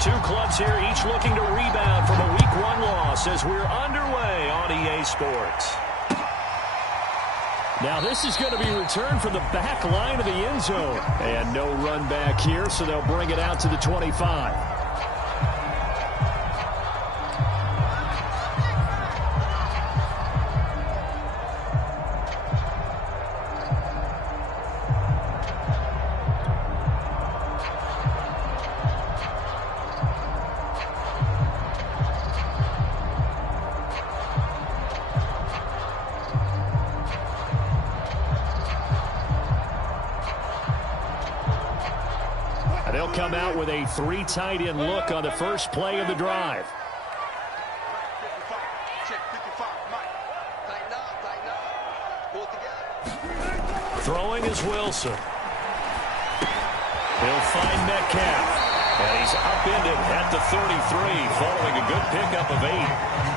Two clubs here, each looking to rebound from a Week 1 loss as we're underway on EA Sports. Now this is going to be returned from the back line of the end zone. And no run back here, so they'll bring it out to the 25. They'll come out with a 3 tight end look on the first play of the drive. Throwing is Wilson. He'll find Metcalf. And he's upended at the 33 following a good pickup of 8.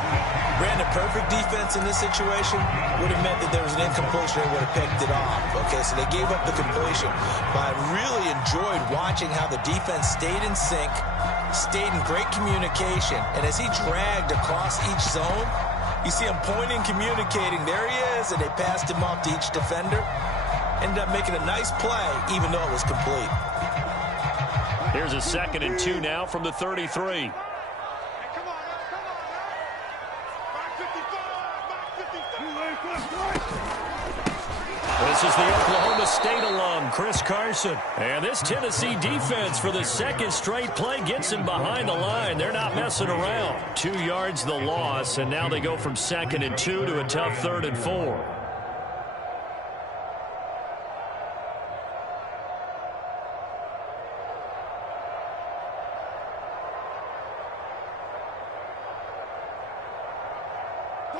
Brandon, perfect defense in this situation would have meant that there was an incompletion and would have picked it off. Okay, so they gave up the completion. But I really enjoyed watching how the defense stayed in sync, stayed in great communication. And as he dragged across each zone, you see him pointing, communicating. There he is, and they passed him off to each defender. Ended up making a nice play, even though it was complete. Here's a 2nd and 2 now from the 33. This is the Oklahoma State alum, Chris Carson. And this Tennessee defense for the second straight play gets him behind the line. They're not messing around. 2 yards the loss, and now they go from 2nd and 2 to a tough 3rd and 4.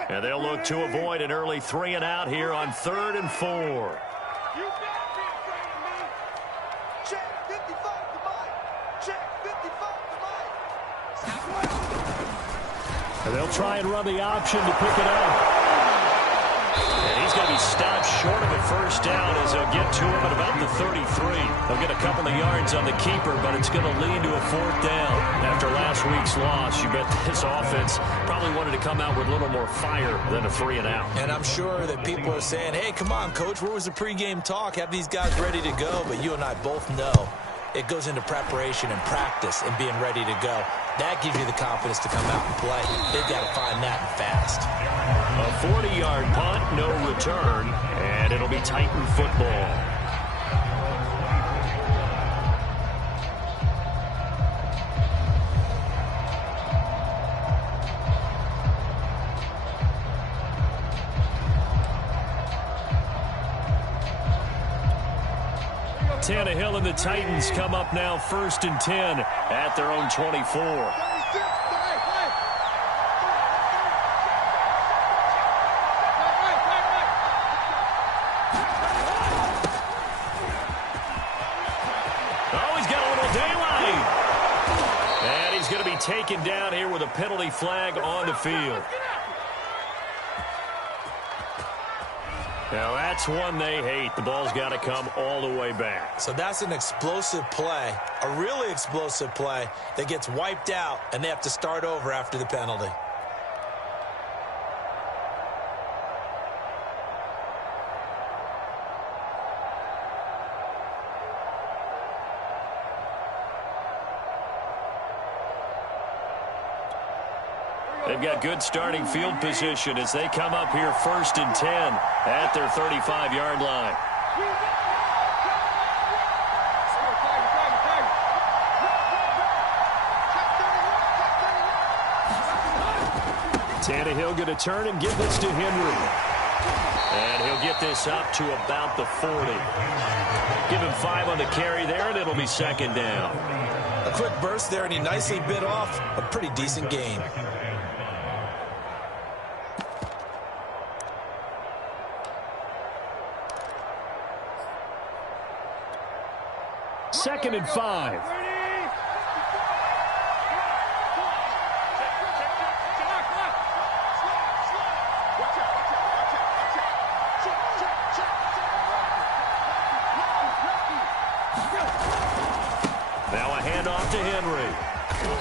And they'll look to avoid an early 3 and out here on 3rd and 4. You can't be afraid of me. Check 55 to Mike. Check 55 to Mike. And they'll try and run the option to pick it up. And he's going to be stopped short of a first down as they'll get to him at about the 33. They'll get a couple of yards on the keeper, but it's going to lead to a 4th down. After last week's loss, you bet this offense probably wanted to come out with a little more fire than a 3 and out. And I'm sure that people are saying, hey, come on, Coach, where was the pregame talk? Have these guys ready to go? But you and I both know it goes into preparation and practice and being ready to go. That gives you the confidence to come out and play. They've got to find that and fast. A 40-yard punt, no return, and it'll be Titan football. Tannehill and the Titans come up now 1st and 10 at their own 24. Taken down here with a penalty flag on the field. Now that's one they hate. The ball's got to come all the way back. So that's an explosive play, a really explosive play that gets wiped out, and they have to start over after the penalty. They've got good starting field position as they come up here 1st and 10 at their 35-yard line. Tannehill going to turn and give this to Henry. And he'll get this up to about the 40. Give him 5 on the carry there, and it'll be 2nd down. A quick burst there, and he nicely bit off a pretty decent gain. 2nd and 5. Now a handoff to Henry.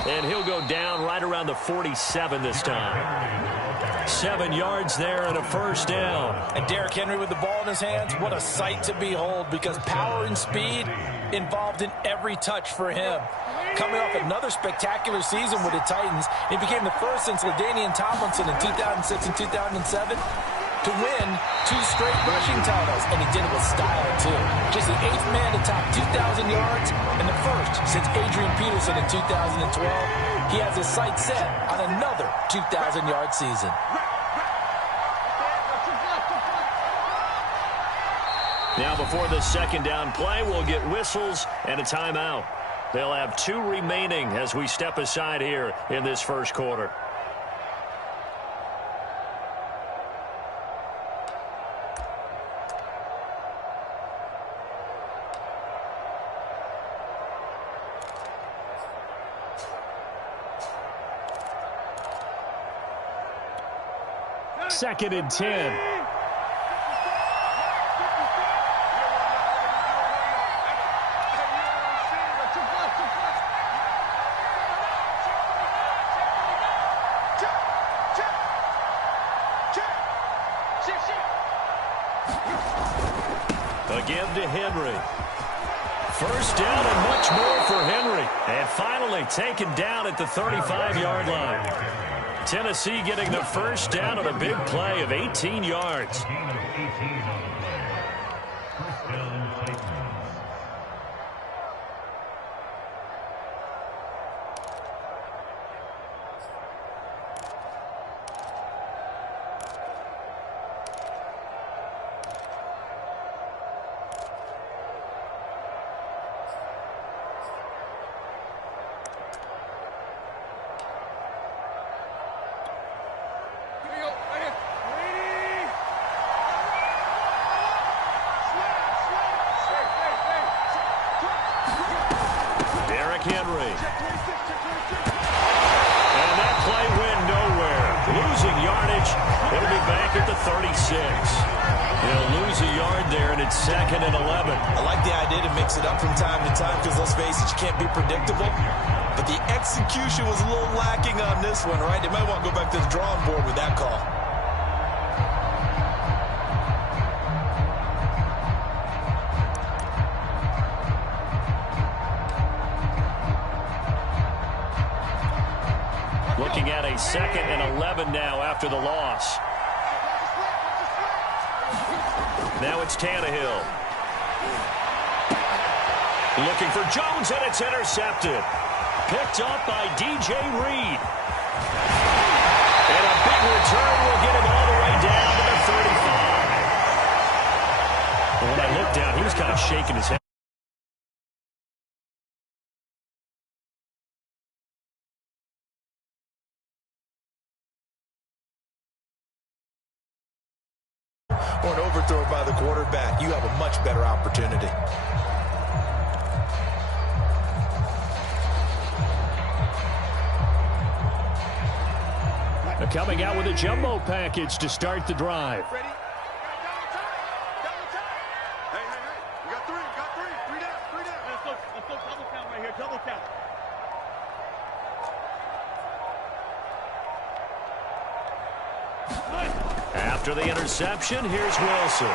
And he'll go down right around the 47 this time. 7 yards there and a first down. And Derrick Henry with the ball in his hands, what a sight to behold, because power and speed involved in every touch for him. Coming off another spectacular season with the Titans, he became the first since LaDainian Tomlinson in 2006 and 2007 to win 2 straight rushing titles, and he did it with style, too. Just the 8th man to top 2,000 yards and the first since Adrian Peterson in 2012. He has his sights set on another 2,000-yard season. Now before the second down play, we'll get whistles and a timeout. They'll have 2 remaining as we step aside here in this first quarter. Second and 10. Again to Henry. First down and much more for Henry. And finally taken down at the 35-yard line. Tennessee getting the first down on a big play of 18 yards. Henry. And that play went nowhere. Losing yardage. It'll be back at the 36. They'll lose a yard there, and it's 2nd and 11. I like the idea to mix it up from time to time because, let's face it, you can't be predictable. But the execution was a little lacking on this one, right? They might want to go back to the drawing board with that call. Looking at a 2nd and 11 now after the loss. Now it's Tannehill. Looking for Jones, and it's intercepted. Picked up by DJ Reed. And a big return will get him all the way down to the 35. When I looked down, he was kind of shaking his head. Or an overthrow by the quarterback, you have a much better opportunity. Coming out with a jumbo package to start the drive. Ready? Double time. Hey. We got three. Three down. Let's go double count right here. Double count. After the interception, here's Wilson.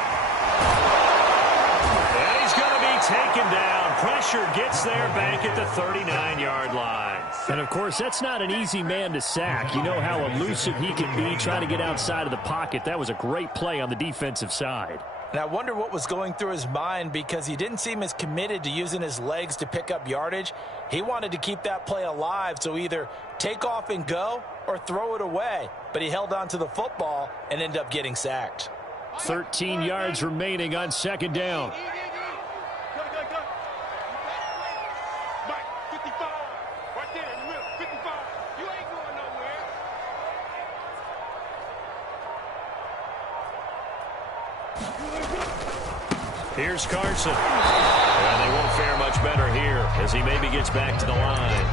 And he's going to be taken down. Pressure gets there back at the 39-yard line. And, of course, that's not an easy man to sack. You know how elusive he can be trying to get outside of the pocket. That was a great play on the defensive side. And I wonder what was going through his mind, because he didn't seem as committed to using his legs to pick up yardage. He wanted to keep that play alive, so either take off and go or throw it away. But he held on to the football and ended up getting sacked. 13 yards remaining on 2nd down. Go. Mike, 55. Right there in the middle. 55. You ain't going nowhere. Here's Carson. And they won't fare much better here as he maybe gets back to the line.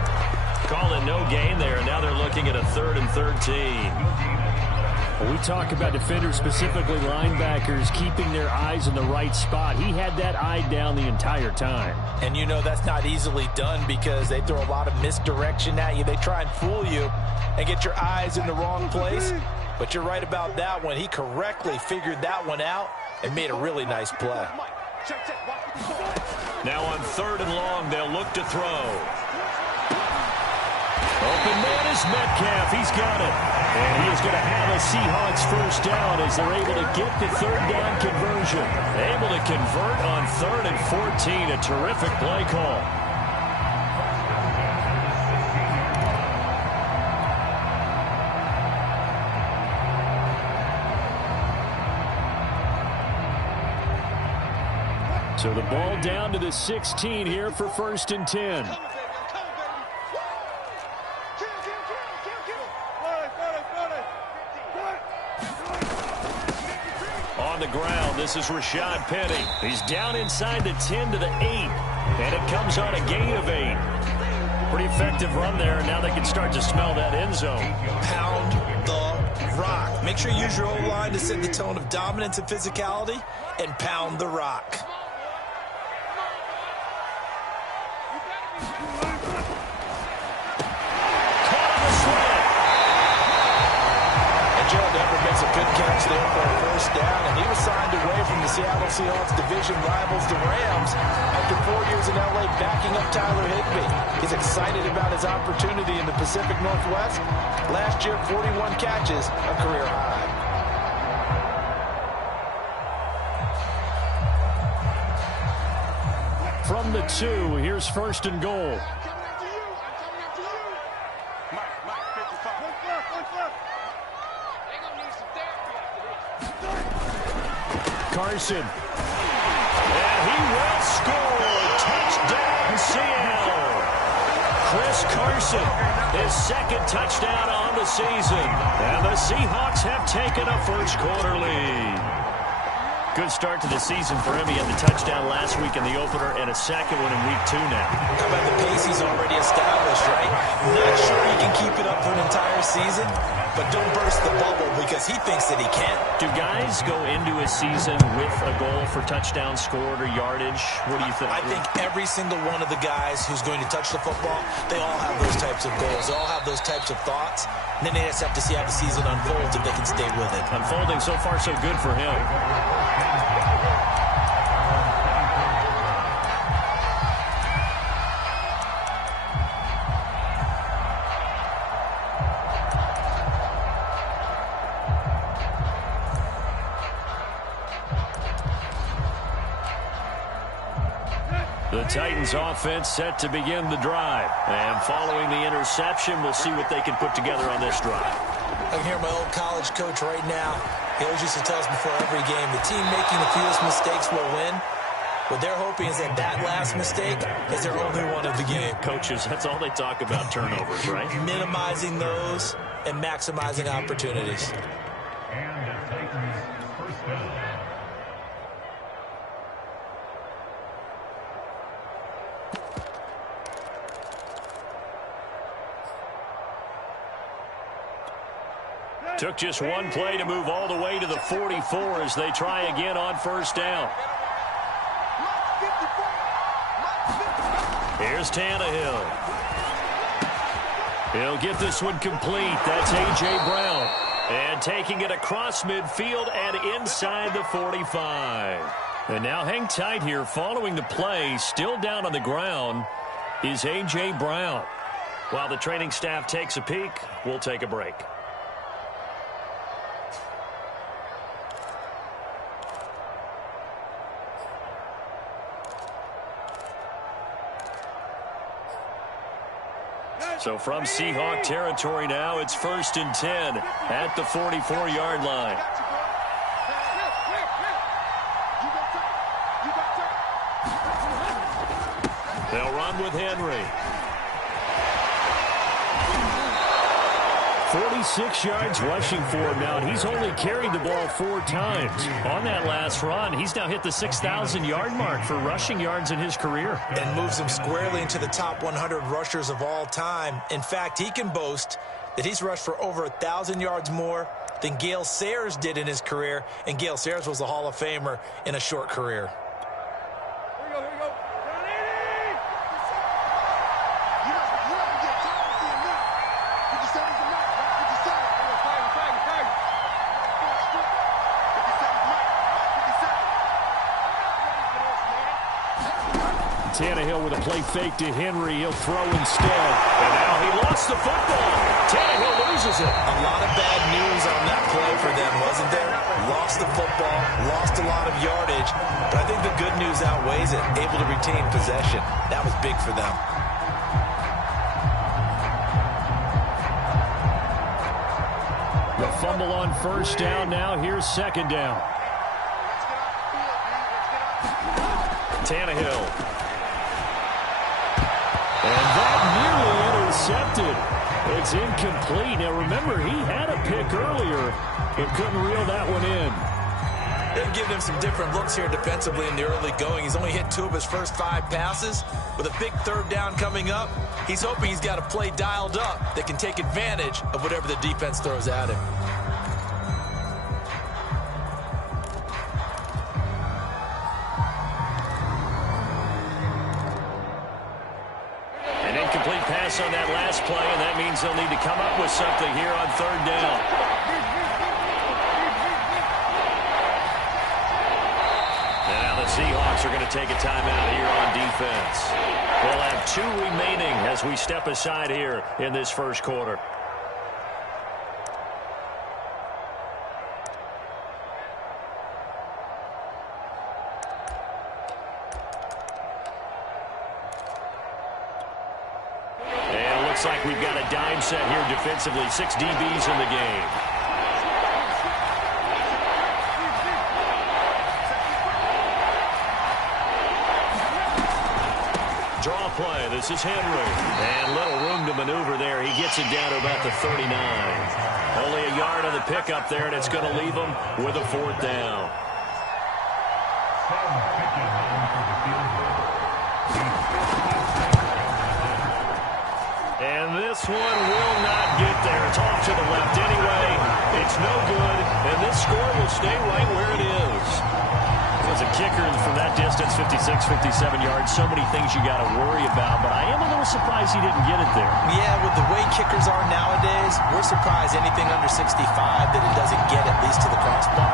Calling no gain there, and now they're looking at a 3rd and 13. When we talk about defenders, specifically linebackers, keeping their eyes in the right spot, he had that eye down the entire time. And you know that's not easily done because they throw a lot of misdirection at you. They try and fool you and get your eyes in the wrong place. But you're right about that one. He correctly figured that one out and made a really nice play. Now on 3rd and long, they'll look to throw. Open man is Metcalf. He's got it. And he is going to have a Seahawks first down as they're able to get the 3rd down conversion. Able to convert on 3rd and 14. A terrific play call. So the ball down to the 16 here for 1st and 10. On the ground, this is Rashad Penny. He's down inside the 10 to the 8. And it comes on a gain of 8. Pretty effective run there, and now they can start to smell that end zone. Pound the rock. Make sure you use your O-line to set the tone of dominance and physicality, and pound the rock. Gerald Everett makes a good catch there for a first down, and he was signed away from the Seattle Seahawks division rivals, the Rams, after 4 years in L.A. backing up Tyler Higbee. He's excited about his opportunity in the Pacific Northwest. Last year, 41 catches, a career high. From the 2, here's 1st and goal. Carson. And he will score. Touchdown, Seattle. Chris Carson, his 2nd touchdown on the season. And the Seahawks have taken a first-quarter lead. Good start to the season for him. He had the touchdown last week in the opener and a 2nd one in week 2 now. How about the pace he's already established, right? Not sure he can keep it up for an entire season, but don't burst the bubble because he thinks that he can. Do guys go into a season with a goal for touchdowns scored or yardage? What do you think? I think every single one of the guys who's going to touch the football, they all have those types of goals. They all have those types of thoughts. And then they just have to see how the season unfolds if they can stay with it. Unfolding so far so good for him. The Titans offense set to begin the drive. And following the interception, we'll see what they can put together on this drive. I can hear my old college coach right now. He always used to tell us before every game, the team making the fewest mistakes will win. What they're hoping is that that last mistake is their only one of the game. Coaches, that's all they talk about, turnovers, right? Minimizing those and maximizing opportunities. And the Titans first down. Took just one play to move all the way to the 44 as they try again on 1st down. Here's Tannehill. He'll get this one complete. That's A.J. Brown. And taking it across midfield and inside the 45. And now hang tight here. Following the play, still down on the ground, is A.J. Brown. While the training staff takes a peek, we'll take a break. So from Seahawk territory now, it's 1st and 10 at the 44-yard line. They'll run with Henry. 46 yards rushing for him now, and he's only carried the ball 4 times. On that last run, he's now hit the 6,000-yard mark for rushing yards in his career. And moves him squarely into the top 100 rushers of all time. In fact, he can boast that he's rushed for over 1,000 yards more than Gale Sayers did in his career, and Gale Sayers was a Hall of Famer in a short career. Here we go. Tannehill with a play fake to Henry. He'll throw instead. And now he lost the football. Tannehill loses it. A lot of bad news on that play for them, wasn't there? Lost the football, lost a lot of yardage, but I think the good news outweighs it. Able to retain possession. That was big for them. The fumble on first down. Now here's second down. Tannehill. And that nearly intercepted. It's incomplete. Now remember, he had a pick earlier, but couldn't reel that one in. They've given him some different looks here defensively in the early going. He's only hit 2 of his first 5 passes. With a big third down coming up, he's hoping he's got a play dialed up that can take advantage of whatever the defense throws at him. An incomplete pass on that last play, and that means they'll need to come up with something here on third down. And now the Seahawks are going to take a timeout here on defense. They'll have 2 remaining as we step aside here in this first quarter. Looks like we've got a dime set here defensively. 6 DBs in the game. Draw play. This is Henry. And little room to maneuver there. He gets it down to about the 39. Only a yard on the pickup there, and it's going to leave him with a 4th down. And this one will not get there. It's off to the left anyway. It's no good. And this score will stay right where it is. As a kicker from that distance, 56, 57 yards, so many things you got to worry about. But I am a little surprised he didn't get it there. Yeah, with the way kickers are nowadays, we're surprised anything under 65 that it doesn't get at least to the crossbar.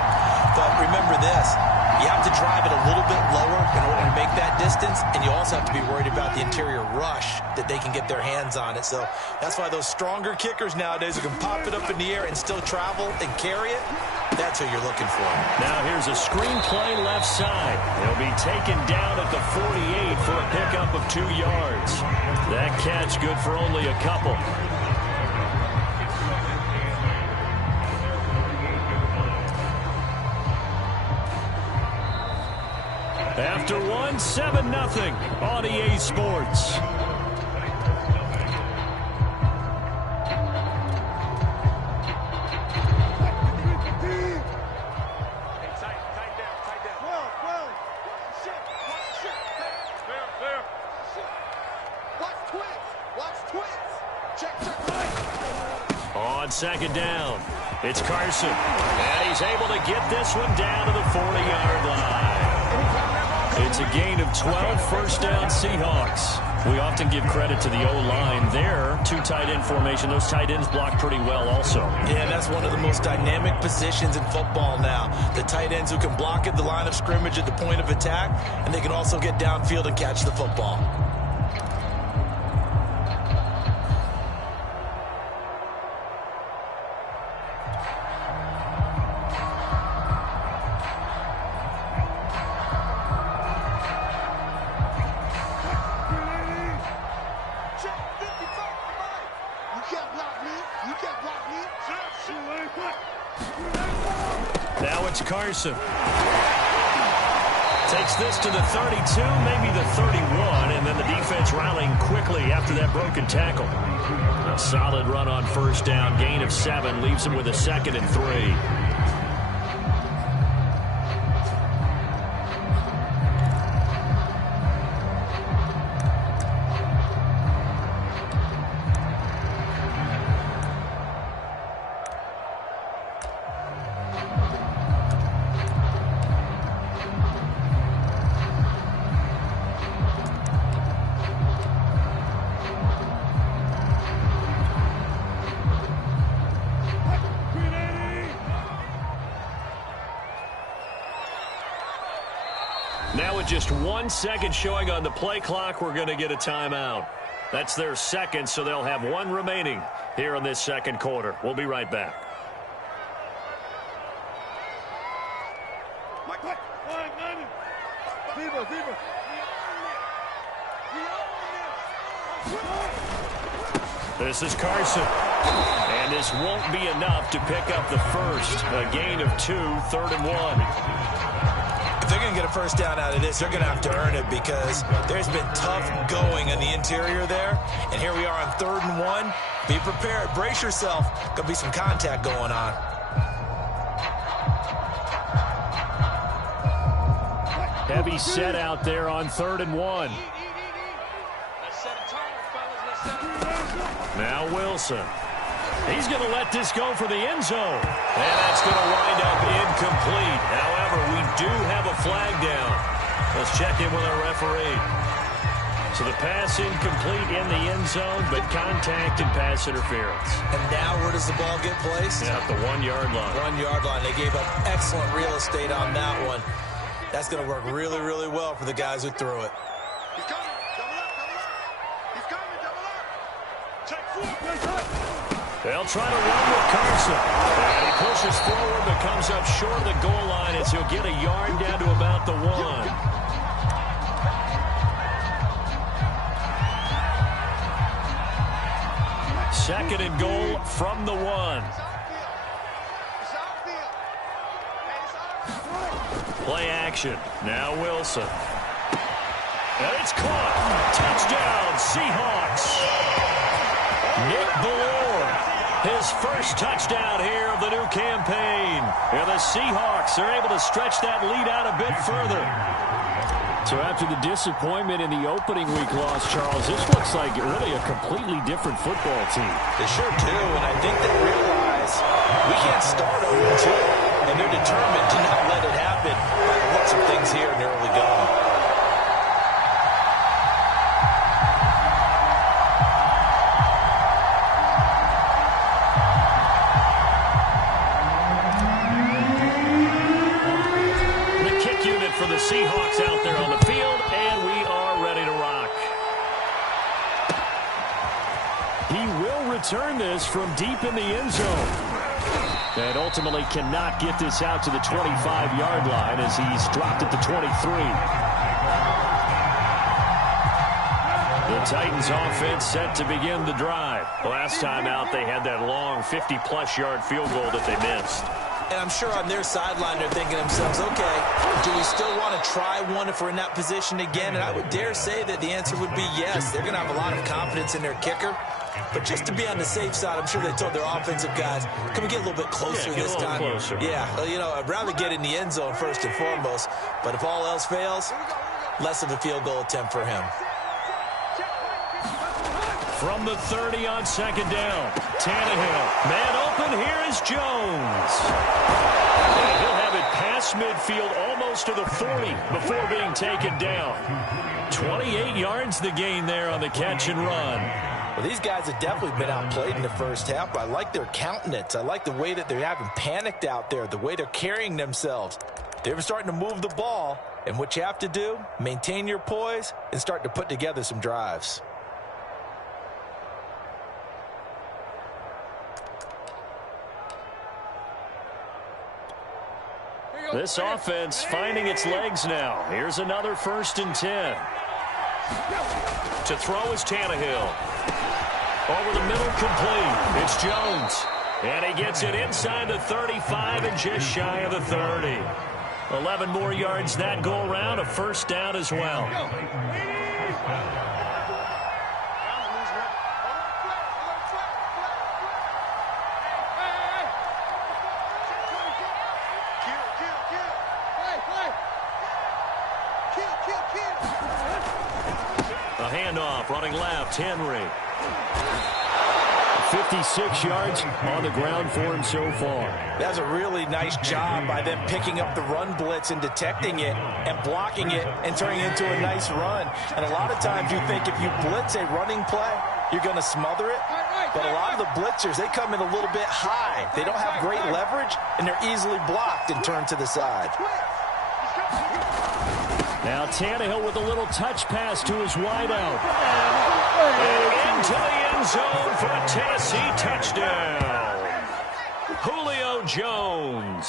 But remember this. You have to drive it a little bit lower in order to make that distance, and you also have to be worried about the interior rush that they can get their hands on it. So that's why those stronger kickers nowadays who can pop it up in the air and still travel and carry it, that's who you're looking for. Now here's a screen play left side. He'll be taken down at the 48 for a pickup of 2 yards. That catch good for only a couple. After 1, 7-0 on EA Sports. On second down, it's Carson. And he's able to get this one down to the 40-yard line. It's a gain of 12, first down Seahawks. We often give credit to the O-line there. 2 tight end formation. Those tight ends block pretty well also. Yeah, that's one of the most dynamic positions in football now. The tight ends who can block at the line of scrimmage at the point of attack, and they can also get downfield and catch the football. Now it's Carson. Takes this to the 32, maybe the 31, and then the defense rallying quickly after that broken tackle. A solid run on first down, gain of 7, leaves him with a 2nd and 3. with just 1 second showing on the play clock, we're going to get a timeout. That's their second, so they'll have one remaining here in this second quarter. We'll be right back. This is Carson. And this won't be enough to pick up the first. A gain of 2, 3rd and 1. If they're going to get a first down out of this, they're going to have to earn it because there's been tough going on the interior there. And here we are on 3rd and 1. Be prepared. Brace yourself. Going to be some contact going on. Heavy set out there on 3rd and 1. Now Wilson. He's going to let this go for the end zone. And that's going to wind up incomplete. However, we do have a flag down. Let's check in with our referee. So the pass incomplete in the end zone, but contact and pass interference. And now where does the ball get placed? Yeah, at the 1 yard line. 1 yard line. They gave up excellent real estate on that one. That's going to work really, really well for the guys who threw it. He's coming. Double up, double up. He's coming, double up. Check 4. They'll try to run with Carson. And he pushes forward but comes up short of the goal line as he'll get a yard down to about the 1. Second and goal from the 1. Play action. Now Wilson. And it's caught. Touchdown, Seahawks. Nick Bellore, his first touchdown here of the new campaign. And the Seahawks are able to stretch that lead out a bit further. So after the disappointment in the opening week loss, Charles, this looks like really a completely different football team. They sure do, and I think they realize we can't start 0-2, and they're determined to not let it happen by the looks of things here in the early going. For the Seahawks out there on the field, and we are ready to rock. He will return this from deep in the end zone. And ultimately cannot get this out to the 25-yard line as he's dropped at the 23. The Titans offense set to begin the drive. Last time out, they had that long 50-plus yard field goal that they missed. And I'm sure on their sideline they're thinking to themselves, okay, do we still want to try one if we're in that position again? And I would dare say that the answer would be yes. They're going to have a lot of confidence in their kicker. But just to be on the safe side, I'm sure they told their offensive guys, can we get a little bit closer this time? Closer. Yeah, you know, I'd rather get in the end zone first and foremost. But if all else fails, less of a field goal attempt for him. From the 30 on second down, Tannehill. Man open, here is Jones. And he'll have it past midfield almost to the 40 before being taken down. 28 yards the gain there on the catch and run. Well, these guys have definitely been outplayed in the first half, but I like their countenance. I like the way that they haven't panicked out there, the way they're carrying themselves. They're starting to move the ball, and what you have to do, maintain your poise and start to put together some drives. This offense finding its legs now. Here's another 1st and 10. To throw is Tannehill. Over the middle, complete. It's Jones. And he gets it inside the 35 and just shy of the 30. 11 more yards that go around, a first down as well. A handoff, running left, Henry. 56 yards on the ground for him so far. That's a really nice job by them picking up the run blitz and detecting it and blocking it and turning it into a nice run. And a lot of times you think if you blitz a running play, you're going to smother it. But a lot of the blitzers, they come in a little bit high. They don't have great leverage, and they're easily blocked and turned to the side. Now Tannehill with a little touch pass to his wideout. And into the end zone for a Tennessee touchdown. Julio Jones,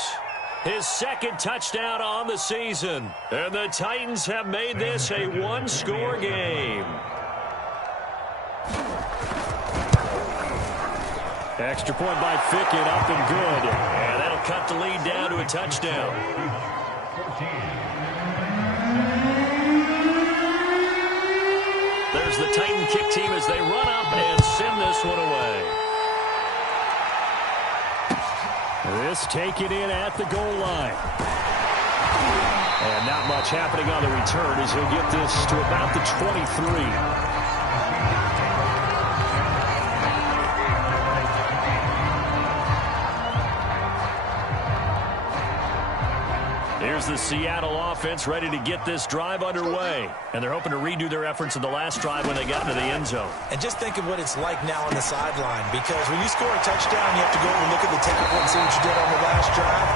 his second touchdown on the season. And the Titans have made this a one-score game. Extra point by Ficken, up and good. And that'll cut the lead down to a touchdown. There's the Titan kick team as they run up and send this one away. This taken in at the goal line. And not much happening on the return as he'll get this to about the 23. Here's the Seattle offense ready to get this drive underway. And they're hoping to redo their efforts in the last drive when they got into the end zone. And just think of what it's like now on the sideline, because when you score a touchdown, you have to go over and look at the tackle and see what you did on the last drive.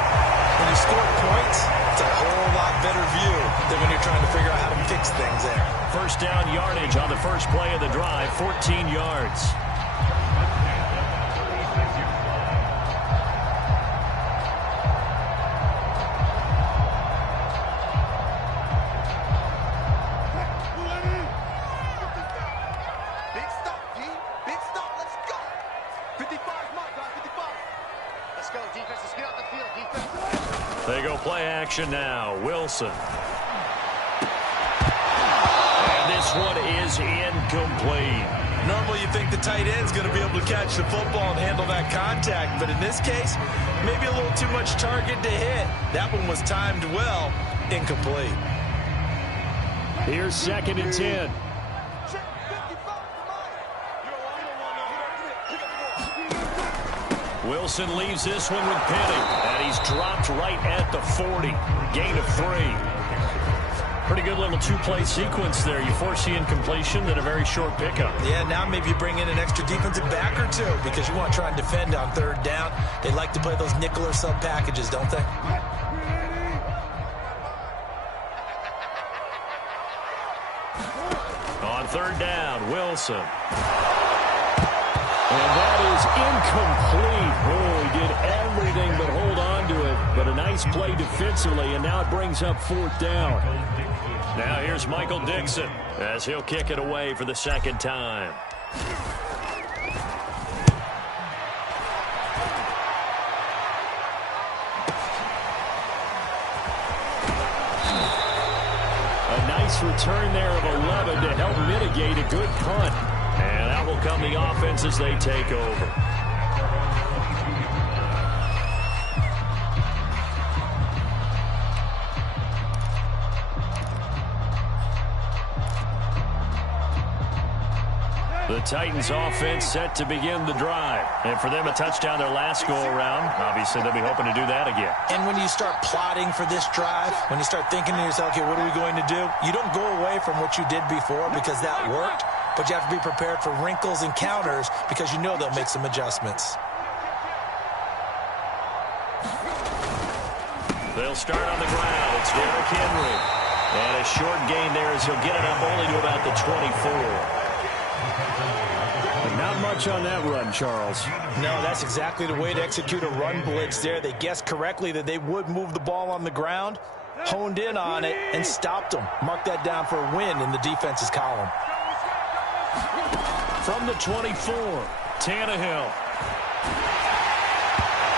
When you score points, it's a whole lot better view than when you're trying to figure out how to fix things there. First down yardage on the first play of the drive, 14 yards. They go play action now. Wilson. And this one is incomplete. Normally you think the tight end's going to be able to catch the football and handle that contact, but in this case, maybe a little too much target to hit. That one was timed well. Incomplete. Here's 2nd and 10. Wilson leaves this one with Penny, and he's dropped right at the 40. Gain of 3. Pretty good little two-play sequence there. You force the incompletion, then a very short pickup. Yeah, now maybe you bring in an extra defensive back or two because you want to try and defend on 3rd down. They like to play those nickel or sub packages, don't they? On 3rd down, Wilson. And that is incomplete. Oh, he did everything but hold on to it. But a nice play defensively, and now it brings up 4th down. Now here's Michael Dixon as he'll kick it away for the 2nd time. A nice return there of 11 to help mitigate a good punt. And out will come the offense as they take over. The Titans offense set to begin the drive. And for them, a touchdown their last go-around. Obviously, they'll be hoping to do that again. And when you start plotting for this drive, when you start thinking to yourself, okay, what are we going to do? You don't go away from what you did before because that worked. But you have to be prepared for wrinkles and counters because you know they'll make some adjustments. They'll start on the ground. It's Derrick Henry. And a short gain there as he'll get it up only to about the 24. But not much on that run, Charles. No, that's exactly the way to execute a run blitz there. They guessed correctly that they would move the ball on the ground, honed in on it, and stopped them. Mark that down for a win in the defense's column. From the 24, Tannehill.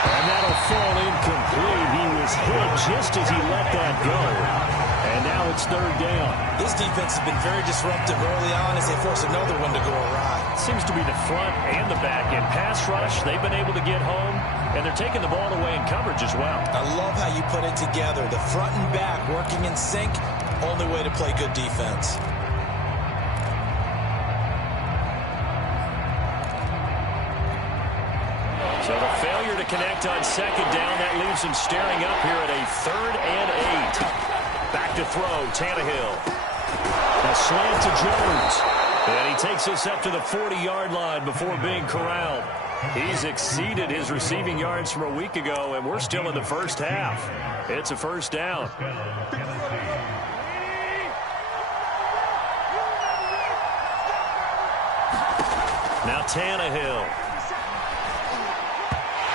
And that'll fall incomplete. He was hit just as he let that go. And now it's 3rd down. This defense has been very disruptive early on as they force another one to go awry. Seems to be the front and the back. In pass rush, they've been able to get home, and they're taking the ball away in coverage as well. I love how you put it together. The front and back working in sync, only way to play good defense. So the failure to connect on 2nd down, that leaves them staring up here at a 3rd and 8. Back to throw, Tannehill. A slant to Jones. And he takes us up to the 40-yard line before being corralled. He's exceeded his receiving yards from a week ago, and we're still in the first half. It's a 1st down. Now Tannehill.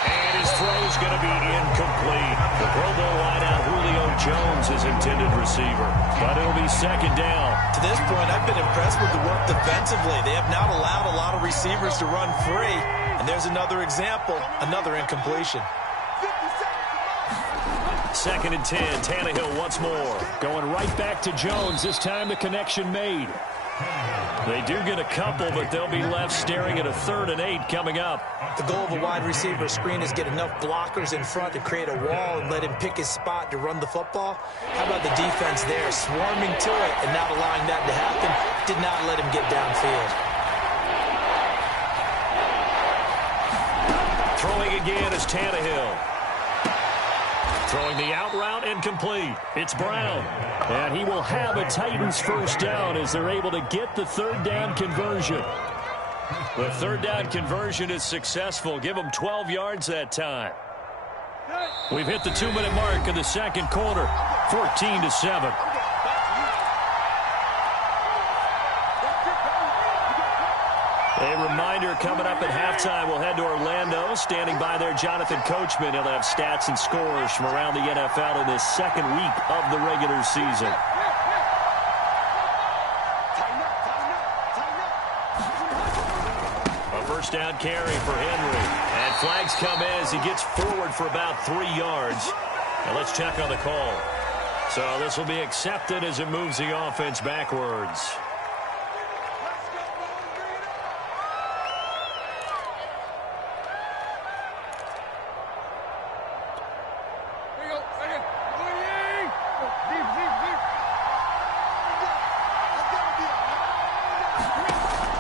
And his throw is going to be incomplete. The Pro Bowl wideout Julio Jones is intended receiver. But it'll be second down. To this point, I've been impressed with the work defensively. They have not allowed a lot of receivers to run free. And there's another example, another incompletion. Second and 10, Tannehill once more. Going right back to Jones. This time the connection made. They do get a couple, but they'll be left staring at a 3rd and 8 coming up. The goal of a wide receiver screen is get enough blockers in front to create a wall and let him pick his spot to run the football. How about the defense there, swarming to it and not allowing that to happen? Did not let him get downfield. Throwing again is Tannehill. Throwing the out route incomplete. It's Brown. And he will have a Titans first down as they're able to get the 3rd down conversion. The 3rd down conversion is successful. Give them 12 yards that time. We've hit the 2-minute mark in the second quarter. 14-7. A reminder, coming up at halftime, we'll head to Orlando. Standing by there, Jonathan Coachman. He'll have stats and scores from around the NFL in this second week of the regular season. A first down carry for Henry. And flags come in as he gets forward for about 3 yards. Now let's check on the call. So this will be accepted as it moves the offense backwards.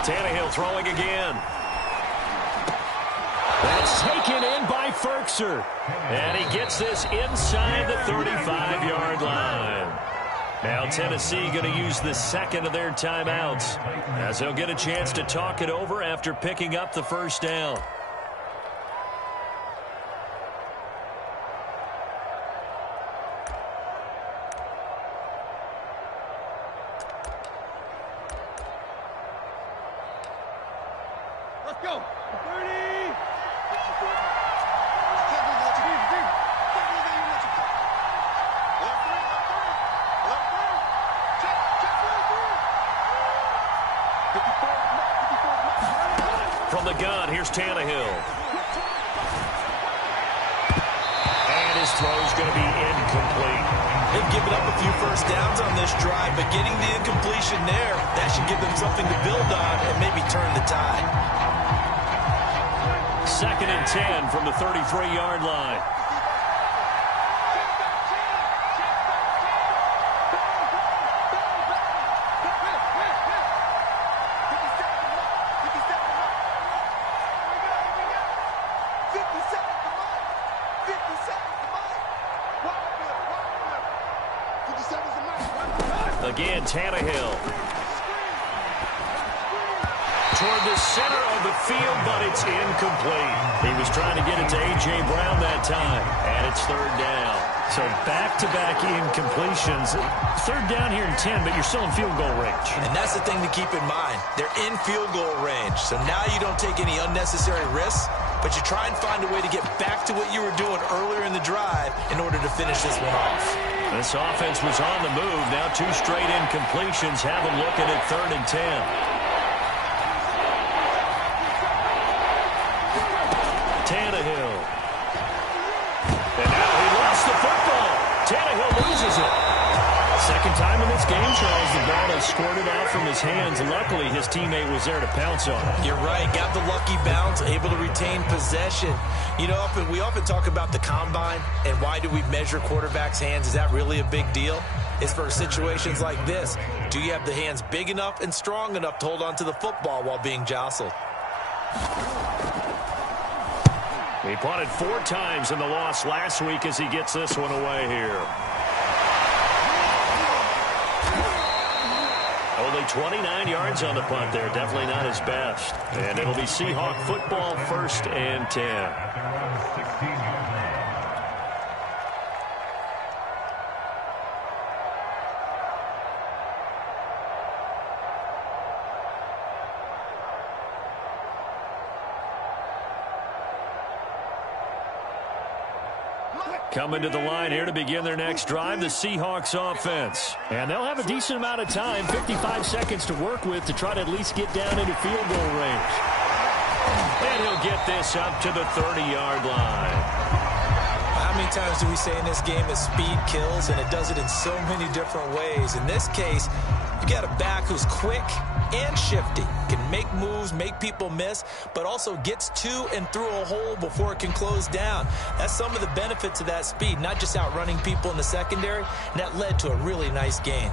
Tannehill throwing again. That's taken in by Ferkser. And he gets this inside the 35-yard line. Now Tennessee going to use the second of their timeouts as they'll get a chance to talk it over after picking up the first down. From the gun, here's Tannehill. And his throw's going to be incomplete. They've given up a few first downs on this drive, but getting the incompletion there, that should give them something to build on and maybe turn the tide. Second and 10 from the 33-yard line. Again, Tannehill. Toward the center of the field, but it's incomplete. He was trying to get it to A.J. Brown that time, and it's 3rd down. So back-to-back incompletions. 3rd down here in 10, but you're still in field goal range. And that's the thing to keep in mind. They're in field goal range, so now you don't take any unnecessary risks, but you try and find a way to get back to what you were doing earlier in the drive in order to finish this one off. This offense was on the move. Now 2 straight incompletions have them looking at 3rd and 10. Tannehill. And now he lost the football. Tannehill loses it. Second time in this game, Charles, the ball has squirted out from his hands. Luckily, his teammate was there to pounce on it. You're right. Got the lucky bounce, able to retain possession. You know, we often talk about the combine and why do we measure quarterbacks' hands. Is that really a big deal? It's for situations like this. Do you have the hands big enough and strong enough to hold on to the football while being jostled? He punted 4 times in the loss last week as he gets this one away here. Only 29 yards on the punt there. Definitely not his best. And it'll be Seahawk football, 1st and 10. Coming to the line here to begin their next drive, the Seahawks offense. And they'll have a decent amount of time, 55 seconds to work with to try to at least get down into field goal range. And he'll get this up to the 30-yard line. How many times do we say in this game that speed kills, and it does it in so many different ways? In this case, you got a back who's quick and shifty, can make moves, make people miss, but also gets to and through a hole before it can close down. That's some of the benefits of that speed, not just outrunning people in the secondary, and that led to a really nice gain.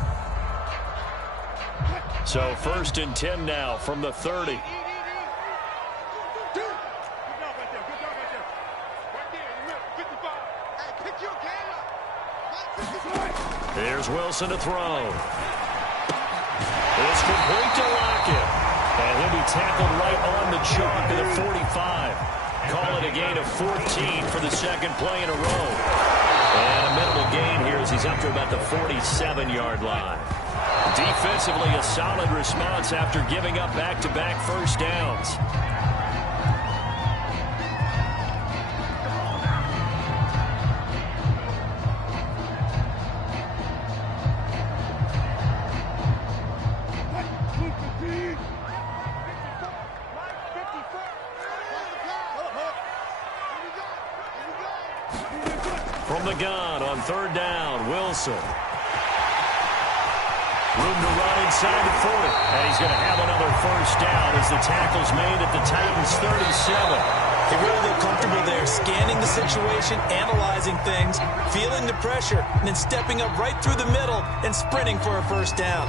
So 1st and 10 now from the 30. Here's Wilson to throw. It's complete to Lockett. And he'll be tackled right on the chalk at the 45. Call it a gain of 14 for the second play in a row. And a minimal gain here as he's up to about the 47-yard line. Defensively, a solid response after giving up back-to-back first downs. From the gun on 3rd down, Wilson. Room to run inside the 40. And he's going to have another first down as the tackle's made at the Titans' 37. They really look comfortable there, scanning the situation, analyzing things, feeling the pressure, and then stepping up right through the middle and sprinting for a first down.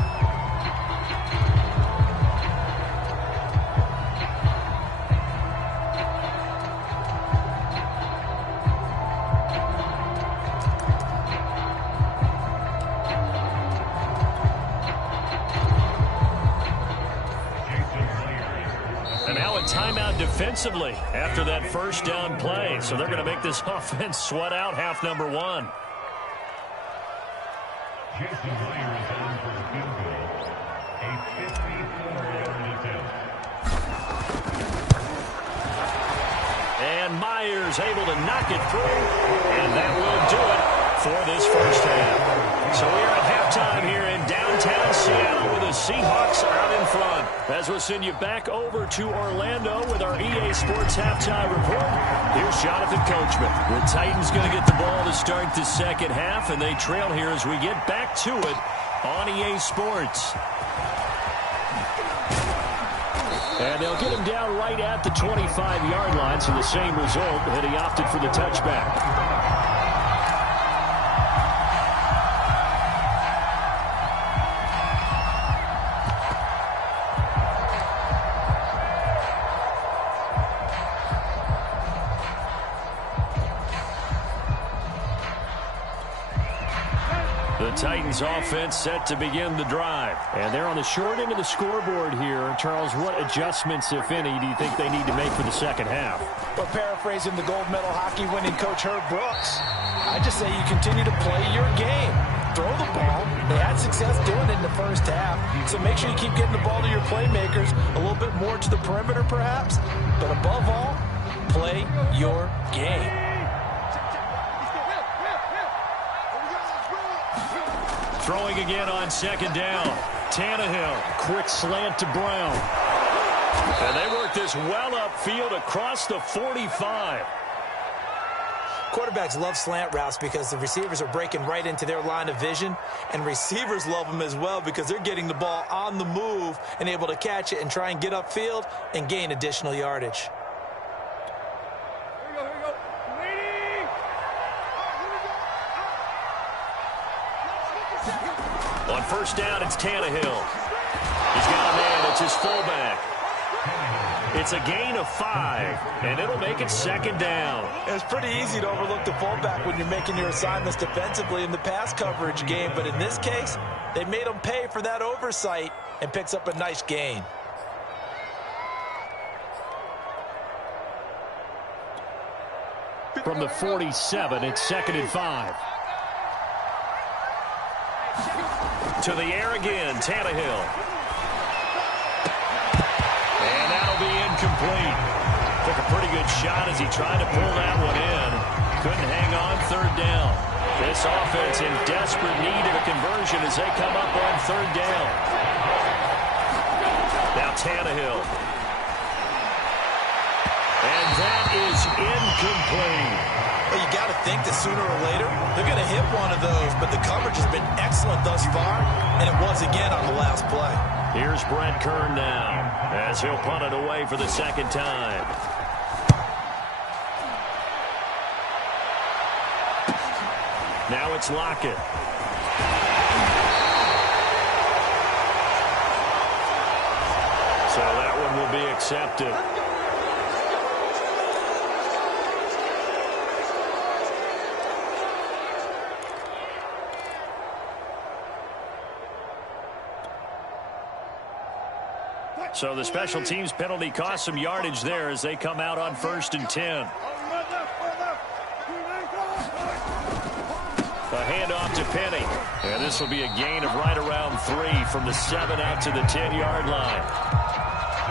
Timeout defensively after that first down play. So they're going to make this offense sweat out half number 1. Jason Myers on for the field goal. A 54-yard attempt. And Myers able to knock it through. And that will do it for this first half. So we are at halftime here in downtown Seattle with the Seahawks out in front. As we'll send you back over to Orlando with our EA Sports Halftime Report, here's Jonathan Coachman. The Titans going to get the ball to start the second half, and they trail here as we get back to it on EA Sports. And they'll get him down right at the 25-yard line, so the same result, and he opted for the touchback. The Titans offense set to begin the drive. And they're on the short end of the scoreboard here. Charles, what adjustments, if any, do you think they need to make for the second half? Well, paraphrasing the gold medal hockey winning coach Herb Brooks, I just say you continue to play your game. Throw the ball. They had success doing it in the first half. So make sure you keep getting the ball to your playmakers, a little bit more to the perimeter perhaps. But above all, play your game. Throwing again on second down. Tannehill. Quick slant to Brown. And they work this well upfield across the 45. Quarterbacks love slant routes because the receivers are breaking right into their line of vision, and receivers love them as well because they're getting the ball on the move and able to catch it and try and get upfield and gain additional yardage. On first down, it's Tannehill. He's got a man. It's his fullback. It's a gain of 5, and it'll make it second down. It's pretty easy to overlook the fullback when you're making your assignments defensively in the pass coverage game, but in this case, they made him pay for that oversight and picks up a nice gain. From the 47, it's 2nd and 5. To the air again, Tannehill. And that'll be incomplete. Took a pretty good shot as he tried to pull that one in. couldn't hang on third down. This offense in desperate need of a conversion as they come up on third down. Now Tannehill. And that is incomplete. Well, you got to think that sooner or later they're going to hit one of those, but the coverage has been excellent thus far, and it was again on the last play. Here's Brent Kern now as he'll punt it away for the second time. Now it's Lockett. So that one will be accepted. So the special teams penalty cost some yardage there as they come out on 1st and 10. A handoff to Penny. And this will be a gain of right around 3 from the 7 out to the 10-yard line.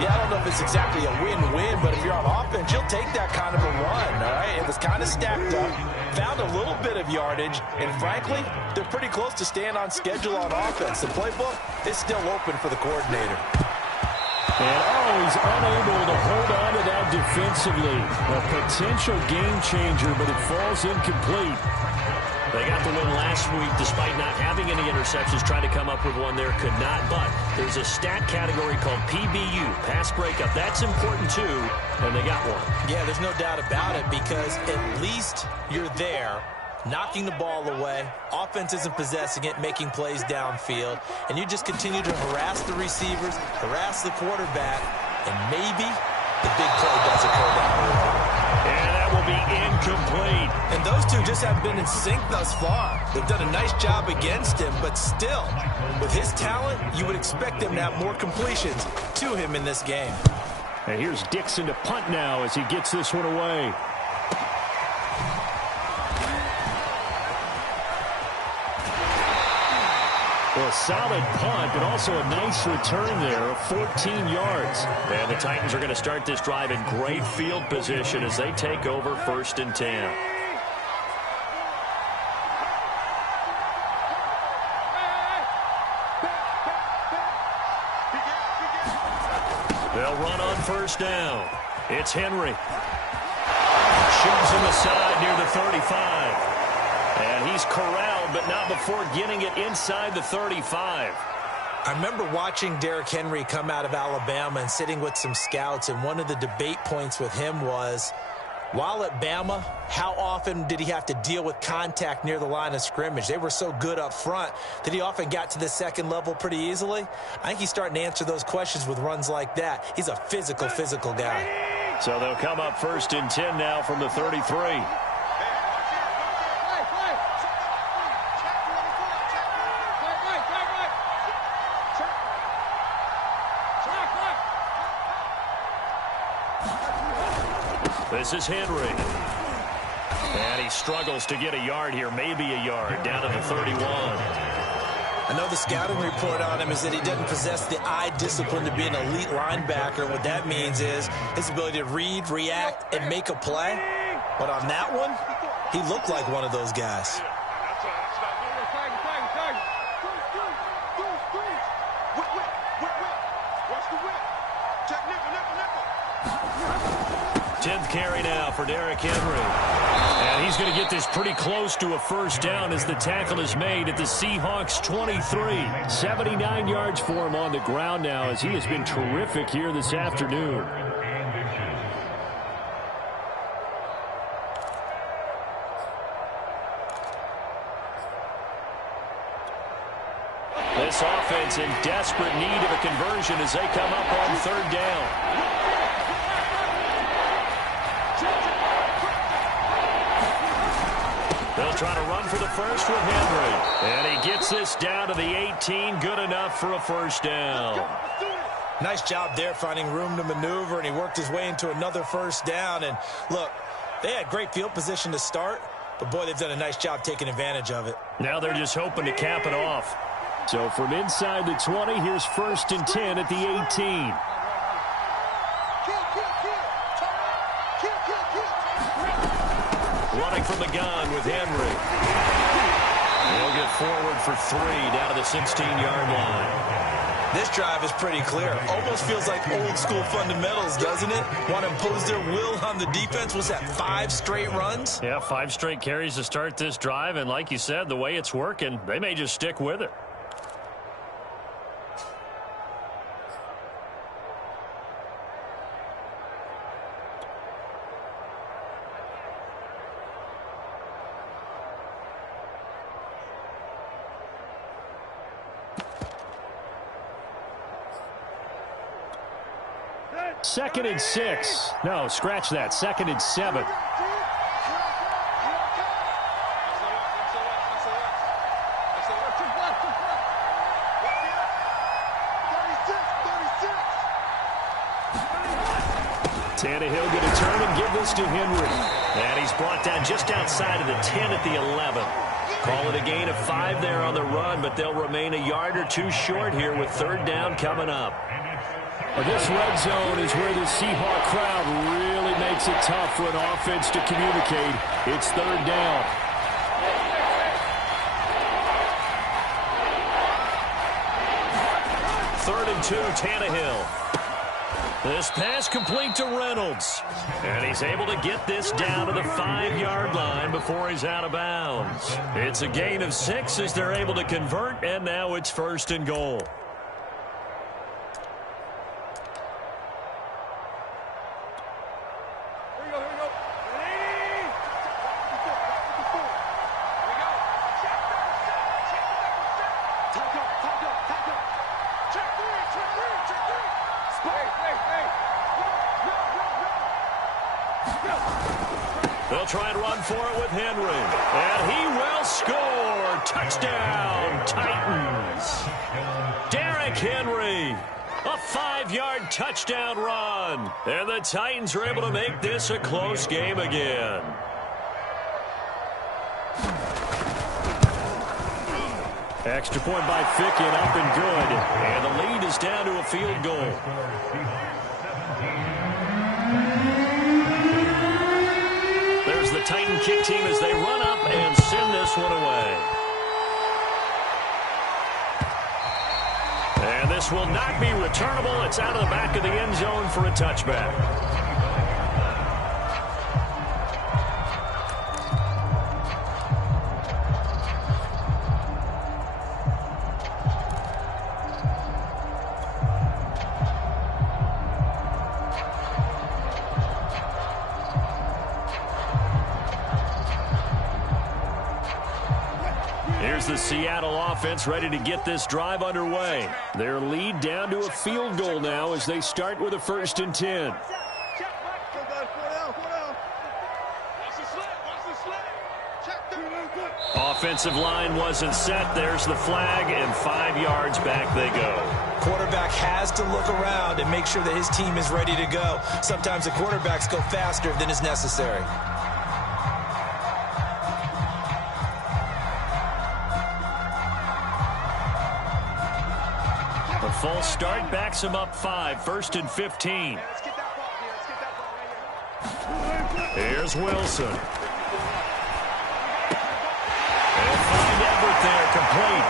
Yeah, I don't know if it's exactly a win-win, but if you're on offense, you'll take that kind of a run, all right? It was kind of stacked up, found a little bit of yardage, and frankly, they're pretty close to staying on schedule on offense. The playbook is still open for the coordinator. And, he's unable to hold on to that defensively. A potential game changer, but it falls incomplete. They got the win last week despite not having any interceptions. Tried to come up with one there, could not. But there's a stat category called PBU, pass breakup. That's important too, and they got one. Yeah, there's no doubt about it because at least you're there, knocking the ball away. Offense isn't possessing it, making plays downfield. And you just continue to harass the receivers, harass the quarterback, and maybe the big play does occur down the road. And that will be incomplete. And those two just haven't been in sync thus far. They've done a nice job against him, but still, with his talent, you would expect them to have more completions to him in this game. And here's Dixon to punt now as he gets this one away. Well, a solid punt, but also a nice return there of 14 yards. And the Titans are going to start this drive in great field position as they take over 1st and 10. They'll run on 1st down. It's Henry. Shoots in the side near the 35. And he's corralled, but not before getting it inside the 35. I remember watching Derrick Henry come out of Alabama and sitting with some scouts, and one of the debate points with him was, while at Bama, how often did he have to deal with contact near the line of scrimmage? They were so good up front that he often got to the second level pretty easily. I think he's starting to answer those questions with runs like that. He's a physical guy. So they'll come up 1st and 10 now from the 33. This is Henry. And he struggles to get a yard here, maybe a yard, down to the 31. I know the scouting report on him is that he doesn't possess the eye discipline to be an elite linebacker. What that means is his ability to read, react, and make a play. But on that one, he looked like one of those guys. Carry now for Derrick Henry. And he's going to get this pretty close to a 1st down as the tackle is made at the Seahawks 23. 79 yards for him on the ground now as he has been terrific here this afternoon. This offense in desperate need of a conversion as they come up on 3rd down. They'll try to run for the first with Henry. And he gets this down to the 18. Good enough for a 1st down. Nice job there finding room to maneuver, and he worked his way into another 1st down. And look, they had great field position to start, but boy, they've done a nice job taking advantage of it. Now they're just hoping to cap it off. So from inside the 20, here's 1st and 10 at the 18. Running from the gun with Henry. He'll get forward for 3 down to the 16-yard line. This drive is pretty clear. Almost feels like old school fundamentals, doesn't it? Want to impose their will on the defense. Was that 5 straight runs? Yeah, 5 straight carries to start this drive. And like you said, the way it's working, they may just stick with it. Second and 6. No, scratch that. Second and 7. Tannehill going to turn and give this to Henry. And he's brought down just outside of the 10 at the 11. Call it a gain of 5 there on the run, but they'll remain a yard or 2 short here with 3rd down coming up. This red zone is where the Seahawk crowd really makes it tough for an offense to communicate. It's 3rd down. Third and 2, Tannehill. This pass complete to Reynolds. And he's able to get this down to the 5-yard line before he's out of bounds. It's a gain of 6 as they're able to convert, and now it's 1st and goal. They'll try and run for it with Henry. And he will score. Touchdown, Titans. Derrick Henry. A 5-yard touchdown run. And the Titans are able to make this a close game again. Extra point by Ficken, up and good. And the lead is down to a field goal. There's the Titan kick team as they run up and send this one away. And this will not be returnable. It's out of the back of the end zone for a touchback. Here's the Seattle offense ready to get this drive underway. Their lead down to a field goal now as they start with a 1st and 10. Offensive line wasn't set. There's the flag, and 5 yards back they go. Quarterback has to look around and make sure that his team is ready to go. Sometimes the quarterbacks go faster than is necessary. A false start backs him up 5, 1st and 15. Here's Wilson. And find Everett there, complete.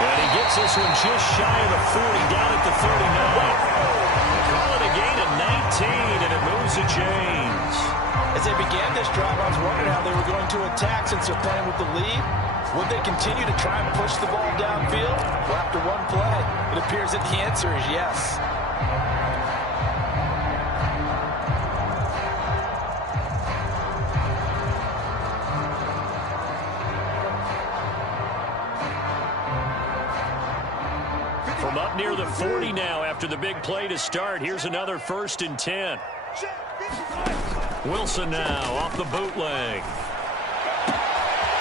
And he gets this one just shy of the 40, down at the 39. They call it a gain of 19, and it moves the chains. As they began this drive, I was wondering how they were going to attack since they're playing with the lead. Would they continue to try and push the ball downfield? Well, after one play, it appears that the answer is yes. From up near the 40 now after the big play to start, here's another 1st and 10. Wilson now off the bootleg.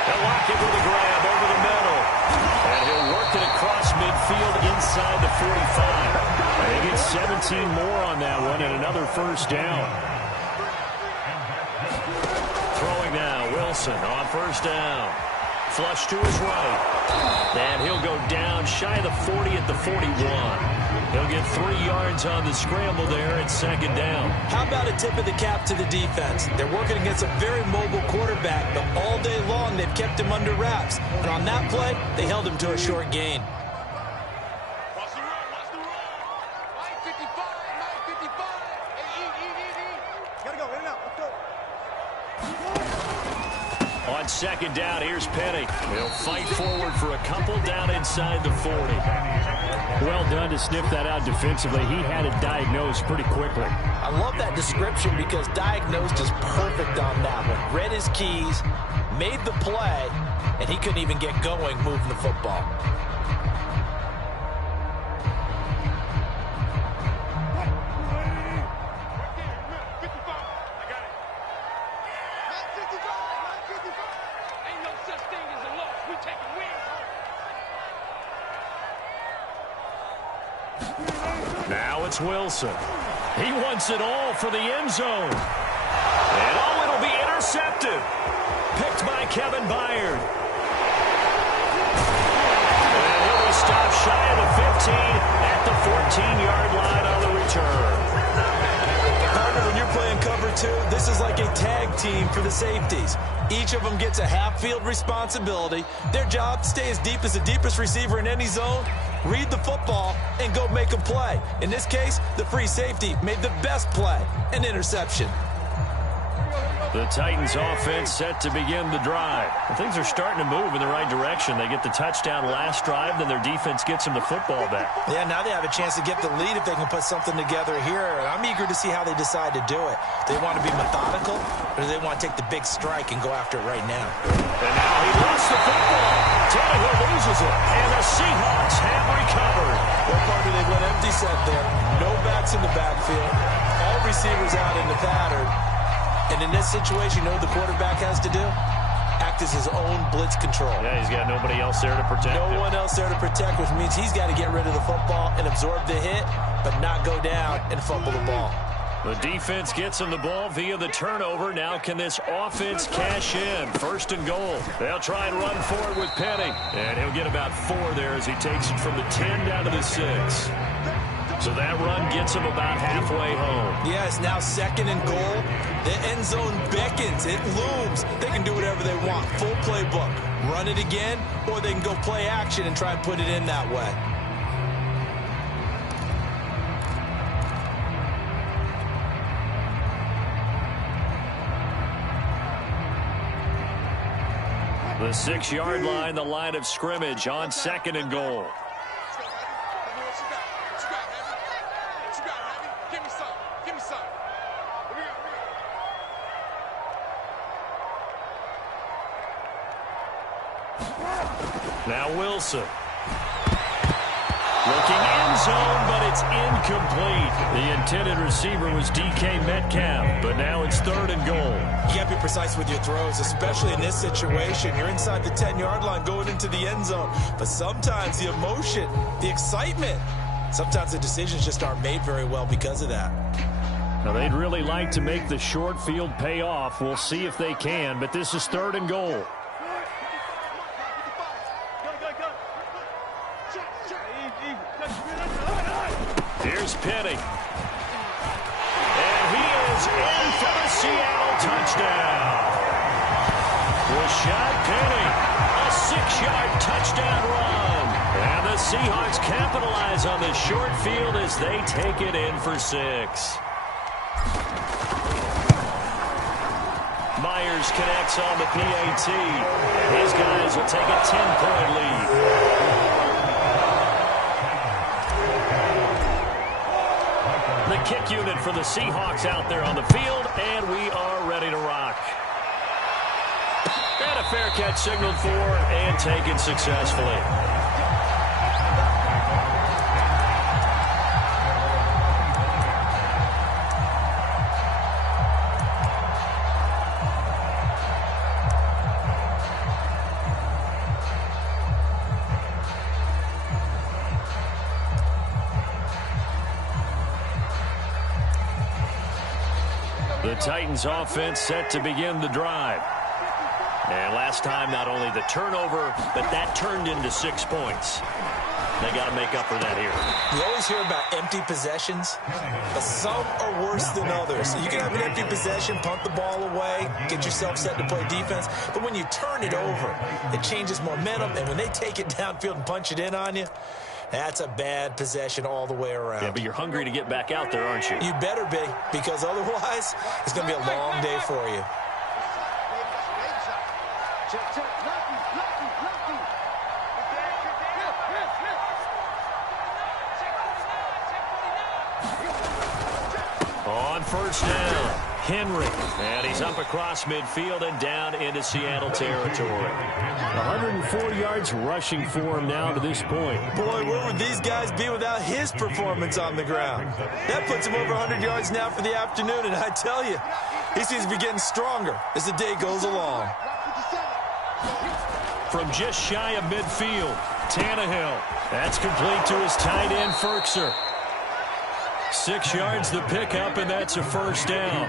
They'll lock it with a grab over the middle. And he'll work it across midfield inside the 45. They get 17 more on that one and another 1st down. Throwing now, Wilson on 1st down. Flush to his right. And he'll go down shy of the 40 at the 41. He'll get 3 yards on the scramble there at second down. How about a tip of the cap to the defense? They're working against a very mobile quarterback, but all day long they've kept him under wraps. And on that play, they held him to a short gain. Watch the run, watch the run. 955, 955. Hey, gotta go, in and out, let's go. On second down, here's Penny. He'll fight forward for a couple down inside the 40. Well done to sniff that out defensively. He had it diagnosed pretty quickly. I love that description because diagnosed is perfect on that one. Read his keys, made the play, and he couldn't even get going moving the football. Now it's Wilson. He wants it all for the end zone. And it'll be intercepted. Picked by Kevin Byard. And he'll be stopped shy of the 15 at the 14-yard line on the return. Partner, when you're playing cover 2, this is like a tag team for the safeties. Each of them gets a half-field responsibility. Their job, stay as deep as the deepest receiver in any zone, read the football, and go make a play. In this case, the free safety made the best play, an interception. The Titans offense set to begin the drive. Well, things are starting to move in the right direction. They get the touchdown last drive, then their defense gets them the football back. Yeah, now they have a chance to get the lead if they can put something together here. And I'm eager to see how they decide to do it. Do they want to be methodical, or do they want to take the big strike and go after it right now? And now he lost the football. Tannehill loses it. And the Seahawks have recovered. What part do they went empty set there? No backs in the backfield. All receivers out in the pattern. And in this situation, you know what the quarterback has to do? Act as his own blitz control. Yeah, he's got nobody else there to protect him. No one else there to protect, which means he's got to get rid of the football and absorb the hit, but not go down and fumble the ball. The defense gets him the ball via the turnover. Now can this offense cash in? First and goal. They'll try and run forward with Penny. And he'll get about 4 there as he takes it from the 10 down to the 6. So that run gets him about halfway home. Yeah, it's now second and goal. The end zone beckons. It looms. They can do whatever they want. Full playbook. Run it again, or they can go play action and try and put it in that way. The 6-yard line, the line of scrimmage on second and goal. Now Wilson. Looking end zone, but it's incomplete. The intended receiver was DK Metcalf, but now it's third and goal. You got to be precise with your throws, especially in this situation. You're inside the 10-yard line going into the end zone. But sometimes the emotion, the excitement, sometimes the decisions just aren't made very well because of that. Now, they'd really like to make the short field pay off. We'll see if they can, but this is third and goal. Here's Penny. And he is in for the Seattle touchdown. Rashad Penny, a 6-yard touchdown run. And the Seahawks capitalize on the short field as they take it in for 6. Myers connects on the PAT. And his guys will take a 10-point lead. The kick unit for the Seahawks out there on the field, and we are ready to rock. And a fair catch signaled for and taken successfully. The Titans offense set to begin the drive. And last time, not only the turnover, but that turned into 6 points. They got to make up for that here. You always hear about empty possessions, but some are worse than others. You can have an empty possession, punt the ball away, get yourself set to play defense, but when you turn it over, it changes momentum, and when they take it downfield and punch it in on you, that's a bad possession all the way around. Yeah, but you're hungry to get back out there, aren't you? You better be, because otherwise, it's going to be a long day for you. On first down, Henry. And he's up across midfield and down into Seattle territory. 104 yards rushing for him now to this point. Boy, where would these guys be without his performance on the ground? That puts him over 100 yards now for the afternoon, and I tell you, he seems to be getting stronger as the day goes along. From just shy of midfield, Tannehill. That's complete to his tight end, Firkser. 6 yards the pickup, and that's a first down.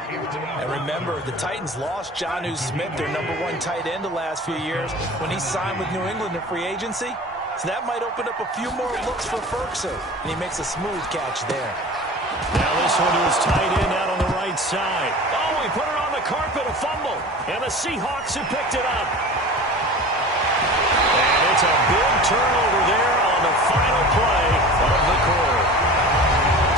And remember, the Titans lost Jonnu Smith, their #1 tight end the last few years, when he signed with New England in free agency. So that might open up a few more looks for Firkser, and he makes a smooth catch there. Now this one to his tight end out on the right side. Oh, he put it on the carpet, a fumble. And the Seahawks have picked it up. And it's a big turnover there on the final play of the quarter.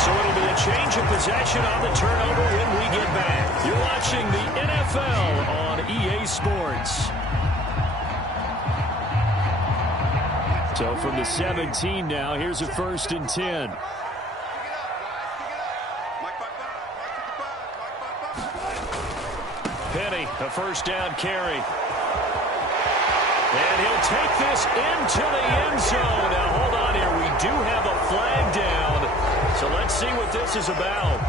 So it'll be a change of possession on the turnover when we get back. You're watching the NFL on EA Sports. So from the 17 now, here's a 1st and 10. Penny, a first down carry. And he'll take this into the end zone. Now, hold on here. We do have a flag down. So let's see what this is about.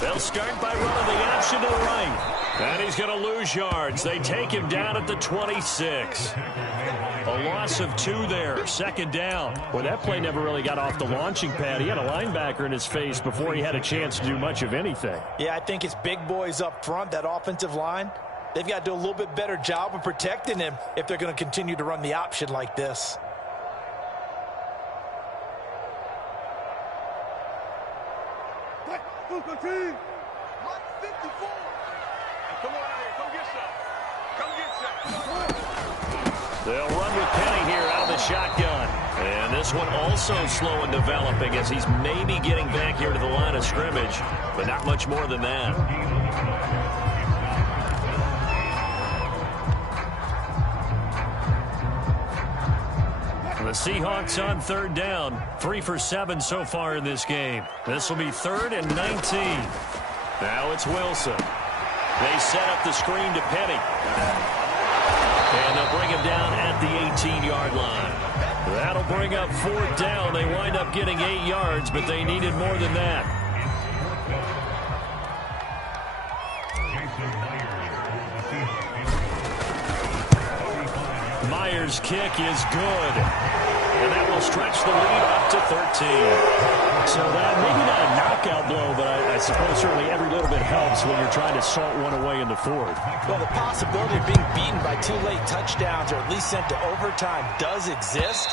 They'll start by running the option to the right. And he's going to lose yards. They take him down at the 26. A loss of 2 there. 2nd down. Well, that play never really got off the launching pad. He had a linebacker in his face before he had a chance to do much of anything. Yeah, I think it's big boys up front, that offensive line. They've got to do a little bit better job of protecting him if they're going to continue to run the option like this. They'll run with Penny here out of the shotgun. And this one also slow and developing as he's maybe getting back here to the line of scrimmage, but not much more than that. The Seahawks on 3rd down. 3 for 7 so far in this game. This will be 3rd and 19. Now it's Wilson. They set up the screen to Penny. And they'll bring him down at the 18-yard line. That'll bring up 4th down. They wind up getting 8 yards, but they needed more than that. Myers' kick is good. And that will stretch the lead up to 13. So that maybe not a knockout blow, but I suppose certainly every little bit helps when you're trying to salt one away in the 4th. Well, the possibility of being beaten by 2 late touchdowns or at least sent to overtime does exist.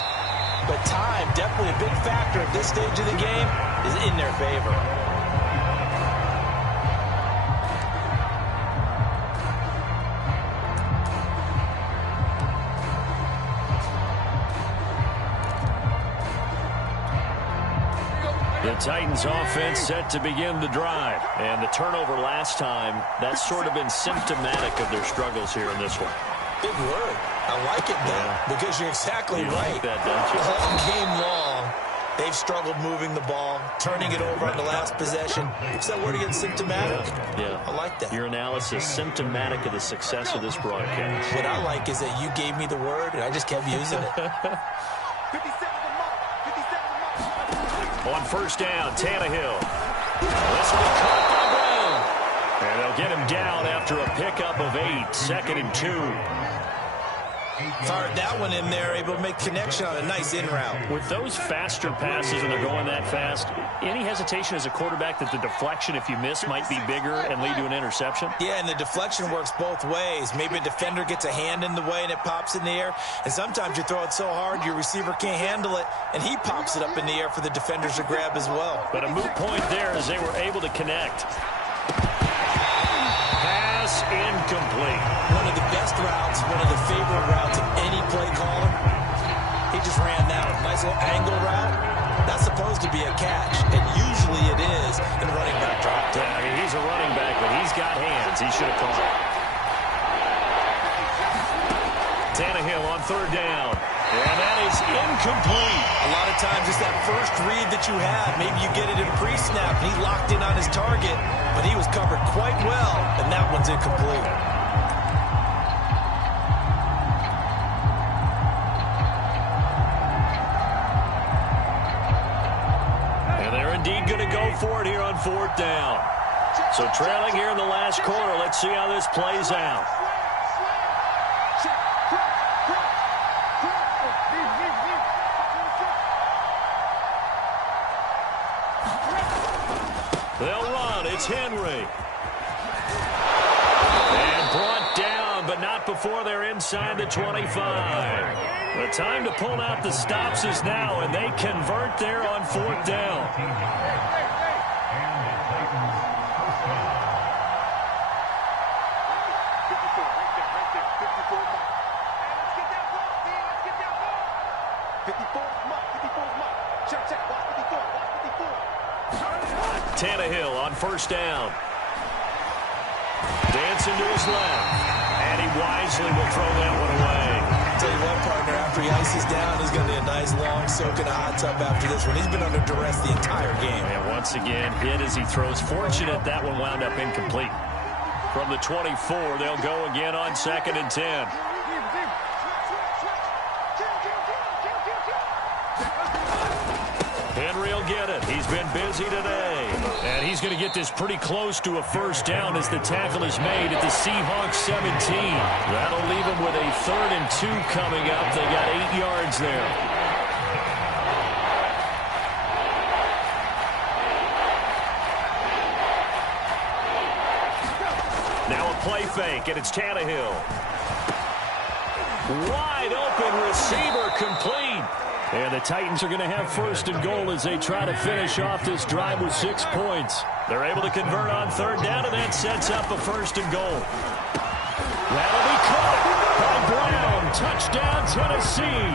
But time, definitely a big factor at this stage of the game, is in their favor. The Titans offense set to begin the drive. And the turnover last time, that's sort of been symptomatic of their struggles here in this one. Big word. I like it, though, because you're exactly right. Like that, don't you? All game long, They've struggled moving the ball, turning it over on the last possession. What's that word again? Symptomatic? Yeah. I like that. Your analysis, symptomatic of the success of this broadcast. What I like is that you gave me the word, and I just kept using it. 57 the mark. 57 the mark. On first down, Tannehill. This will be caught by Brown. And they'll get him down after a pickup of 8, 2nd and 2. Fired that one in there, able to make connection on a nice in route. With those faster passes when they're going that fast, any hesitation as a quarterback that the deflection, if you miss, might be bigger and lead to an interception? Yeah, and the deflection works both ways. Maybe a defender gets a hand in the way and it pops in the air. And sometimes you throw it so hard your receiver can't handle it, and he pops it up in the air for the defenders to grab as well. But a moot point there as they were able to connect. Pass incomplete. One of the best routes, one of the favorite routes of any play caller. He just ran that nice little angle route. That's supposed to be a catch, and usually it is in running back drop. Yeah, I mean, he's a running back, but he's got hands. He should have caught it. Tannehill on third down. And that is incomplete. A lot of times it's that first read that you have. Maybe you get it in pre-snap, and he locked in on his target, but he was covered quite well, and that one's incomplete. And they're indeed going to go for it here on fourth down. So trailing here in the last quarter. Let's see how this plays out. They'll run. It's Henry. And brought down, but not before they're inside the 25. The time to pull out the stops is now, and they convert there on fourth down. Tannehill on first down. Dancing to his left. And he wisely will throw that one away. I'll tell you what, partner, after he ices down, he's going to be a nice long soak in a hot tub after this one. He's been under duress the entire game. And once again, hit as he throws. Fortunate that one wound up incomplete. From the 24, they'll go again on 2nd and 10. Henry will get it. He's been busy today. And he's going to get this pretty close to a first down as the tackle is made at the Seahawks 17. That'll leave them with a 3rd and 2 coming up. They got 8 yards there. Now a play fake, and it's Tannehill. Wide open receiver, complete. And the Titans are going to have 1st and goal as they try to finish off this drive with 6 points. They're able to convert on 3rd down, and that sets up a 1st and goal. That'll be caught by Brown. Touchdown, Tennessee.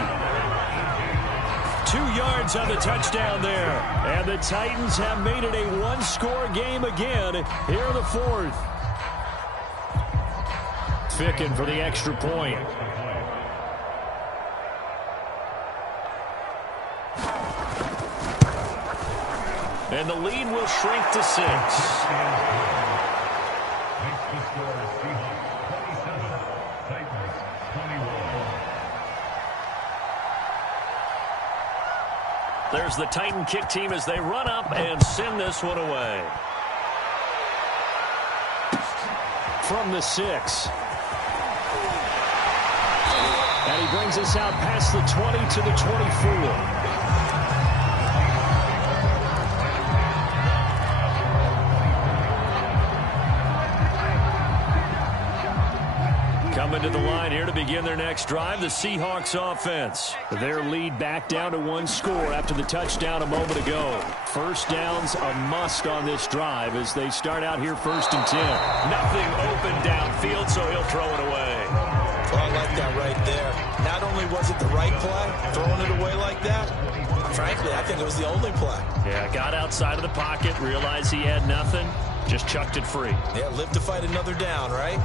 2 yards on the touchdown there. And the Titans have made it a 1-score game again here in the 4th. Ficken for the extra point. And the lead will shrink to 6. There's the Titan kick team as they run up and send this one away. From the 6. And he brings us out past the 20 to the 24. Coming to the line here to begin their next drive, the Seahawks offense. Their lead back down to 1 score after the touchdown a moment ago. First down's a must on this drive as they start out here 1st and 10. Nothing open downfield, so he'll throw it away. Well, I like that right there. Not only was it the right play, throwing it away like that, frankly, I think it was the only play. Yeah, got outside of the pocket, realized he had nothing, just chucked it free. Yeah, live to fight another down, right?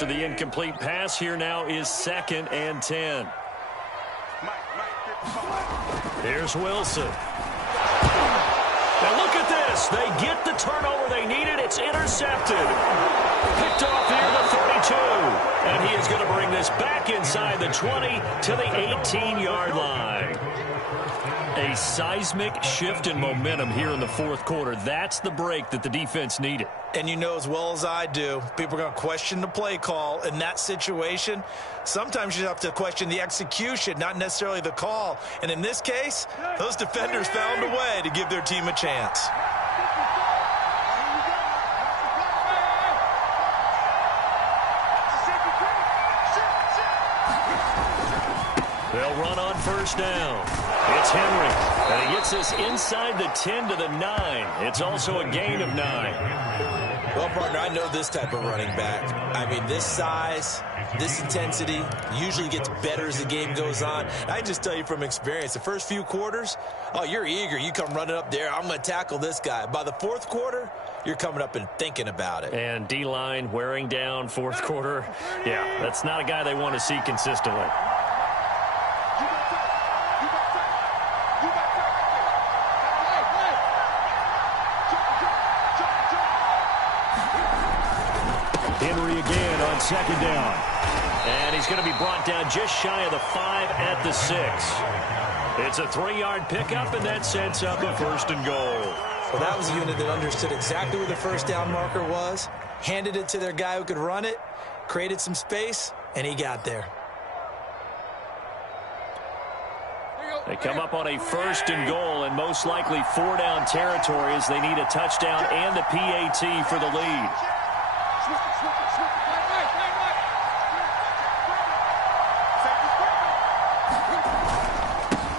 after the incomplete pass. Here now is 2nd and 10. Here's Wilson. Now look at this. They get the turnover they needed. It's intercepted. Picked off near the 32. And he is going to bring this back inside the 20 to the 18-yard line. A seismic shift in momentum here in the fourth quarter. That's the break that the defense needed. And you know as well as I do, people are going to question the play call in that situation. Sometimes you have to question the execution, not necessarily the call. And in this case, those defenders found a way to give their team a chance. They'll run on first down. It's Henry, and he gets this inside the 10 to the 9. It's also a gain of 9. Well, partner, I know this type of running back. I mean, this size, this intensity usually gets better as the game goes on. I just tell you from experience, the first few quarters, oh, you're eager. You come running up there, I'm going to tackle this guy. By the fourth quarter, you're coming up and thinking about it. And D-line wearing down fourth quarter. Yeah, that's not a guy they want to see consistently. Henry again on 2nd down. And he's going to be brought down just shy of the 5 at the 6. It's a 3-yard pickup, and that sets up a 1st and goal. Well, that was a unit that understood exactly where the first down marker was, handed it to their guy who could run it, created some space, and he got there. They come up on a 1st and goal, and most likely 4-down territory as they need a touchdown and the PAT for the lead.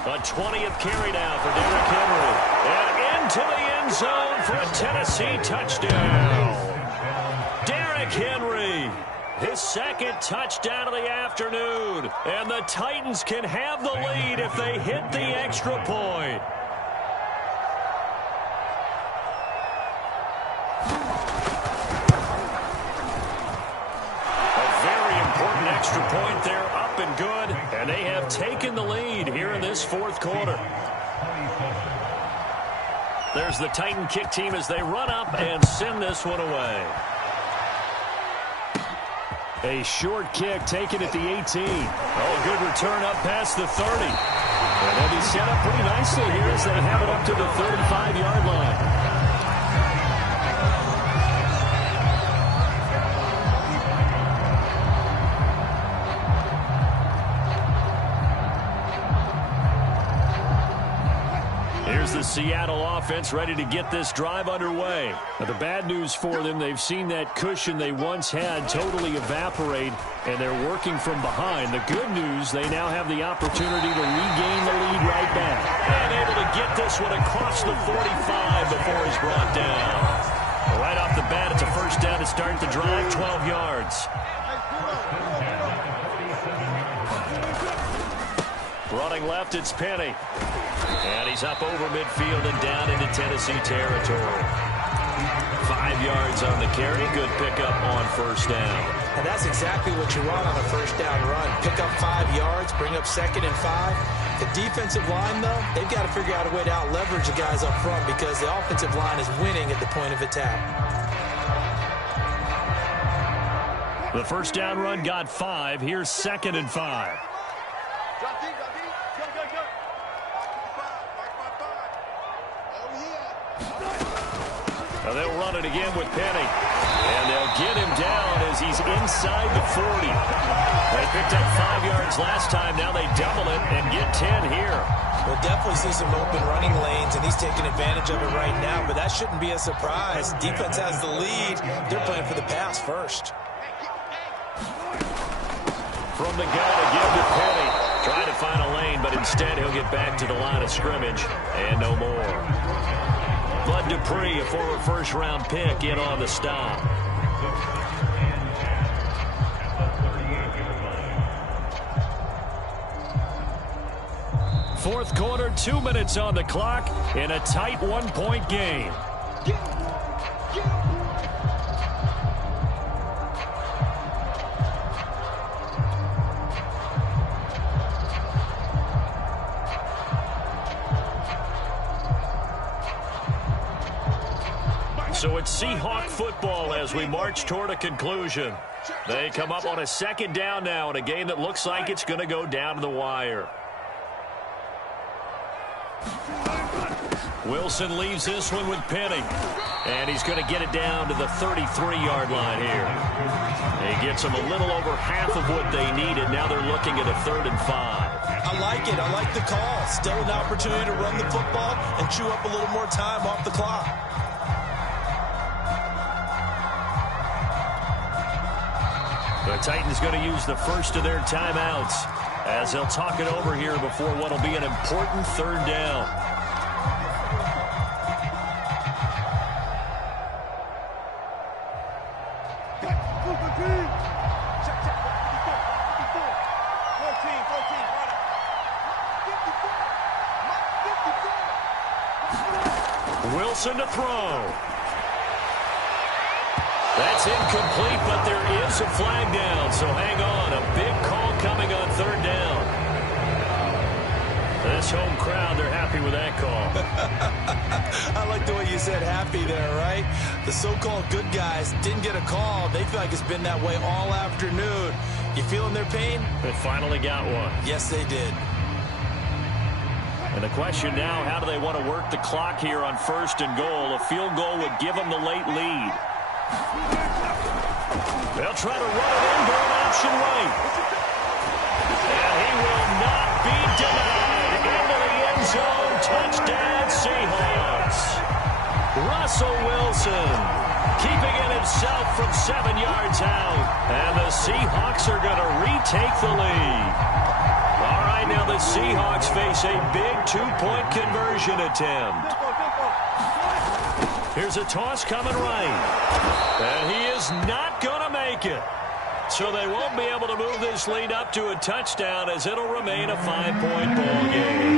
A 20th carry now for Derrick Henry. And into the end zone for a Tennessee touchdown. Derrick Henry, his 2nd touchdown of the afternoon. And the Titans can have the lead if they hit the extra point. Extra point there, up and good, and they have taken the lead here in this fourth quarter. There's the Titan kick team as they run up and send this one away. A short kick taken at the 18. Oh, good return up past the 30. And they'll be set up pretty nicely here as they have it up to the 35-yard line. Here's the Seattle offense ready to get this drive underway. Now, the bad news for them, they've seen that cushion they once had totally evaporate, and they're working from behind. The good news, they now have the opportunity to regain the lead right back. And able to get this one across the 45 before he's brought down. Right off the bat, it's a 1st down to start the drive, 12 yards. Running left, it's Penny. And he's up over midfield and down into Tennessee territory. 5 yards on the carry. Good pickup on 1st down. And that's exactly what you want on a 1st down run. Pick up 5 yards, bring up 2nd and 5. The defensive line, though, they've got to figure out a way to out-leverage the guys up front because the offensive line is winning at the point of attack. The 1st down run got 5. Here's 2nd and 5. Now they'll run it again with Penny. And they'll get him down as he's inside the 40. They picked up 5 yards last time. Now they double it and get 10 here. We'll definitely see some open running lanes, and he's taking advantage of it right now, but that shouldn't be a surprise. Defense has the lead. They're playing for the pass first. From the gun again to Penny. Trying to find a lane, but instead he'll get back to the line of scrimmage and no more. Bud Dupree, a former 1st-round pick, in on the stop. Fourth quarter, 2 minutes on the clock in a tight 1-point game. So it's Seahawk football as we march toward a conclusion. They come up on a second down now in a game that looks like it's going to go down to the wire. Wilson leaves this one with Penny. And he's going to get it down to the 33-yard line here. He gets them a little over half of what they needed. Now they're looking at a 3rd and 5. I like it. I like the call. Still an opportunity to run the football and chew up a little more time off the clock. The Titans going to use the first of their timeouts as they'll talk it over here before what will be an important 3rd down. Wilson to throw. That's incomplete, but there is a flag down, so hang on. A big call coming on 3rd down. This home crowd, they're happy with that call. I like the way you said happy there, right? The so-called good guys didn't get a call. They feel like it's been that way all afternoon. You feeling their pain? They finally got one. Yes, they did. And the question now, how do they want to work the clock here on 1st and goal? A field goal would give them the late lead. They'll try to run it in, going option right. And he will not be denied. Into the end zone, touchdown Seahawks. Russell Wilson keeping it himself from 7 yards out. And the Seahawks are going to retake the lead. All right, now the Seahawks face a big 2-point conversion attempt. Here's a toss coming right. And he is not going to make it. So they won't be able to move this lead up to a touchdown as it'll remain a 5-point ball game.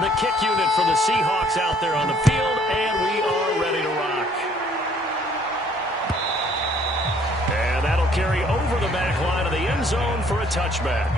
The kick unit for the Seahawks out there on the field, and we are ready to rock. And that'll carry over the back line of the end zone for a touchback.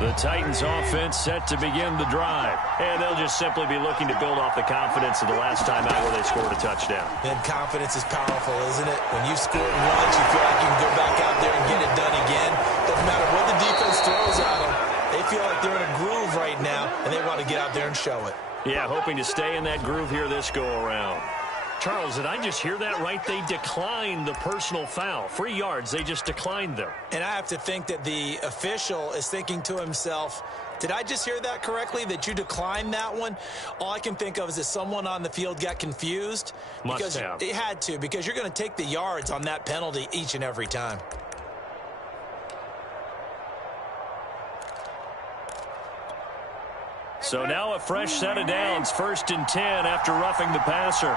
The Titans offense set to begin the drive. And they'll just simply be looking to build off the confidence of the last time out where they scored a touchdown. And confidence is powerful, isn't it? When you scored once, you feel like you can go back out there and get it done again. Doesn't matter what the defense throws at them. They feel like they're in a groove right now, and they want to get out there and show it. Yeah, hoping to stay in that groove here this go-around. Charles, did I just hear that right? They declined the personal foul. 3 yards, they just declined them. And I have to think that the official is thinking to himself, did I just hear that correctly, that you declined that one? All I can think of is that someone on the field got confused. Must have. It had to, because you're going to take the yards on that penalty each and every time. So now a fresh set of downs, 1st and 10 after roughing the passer.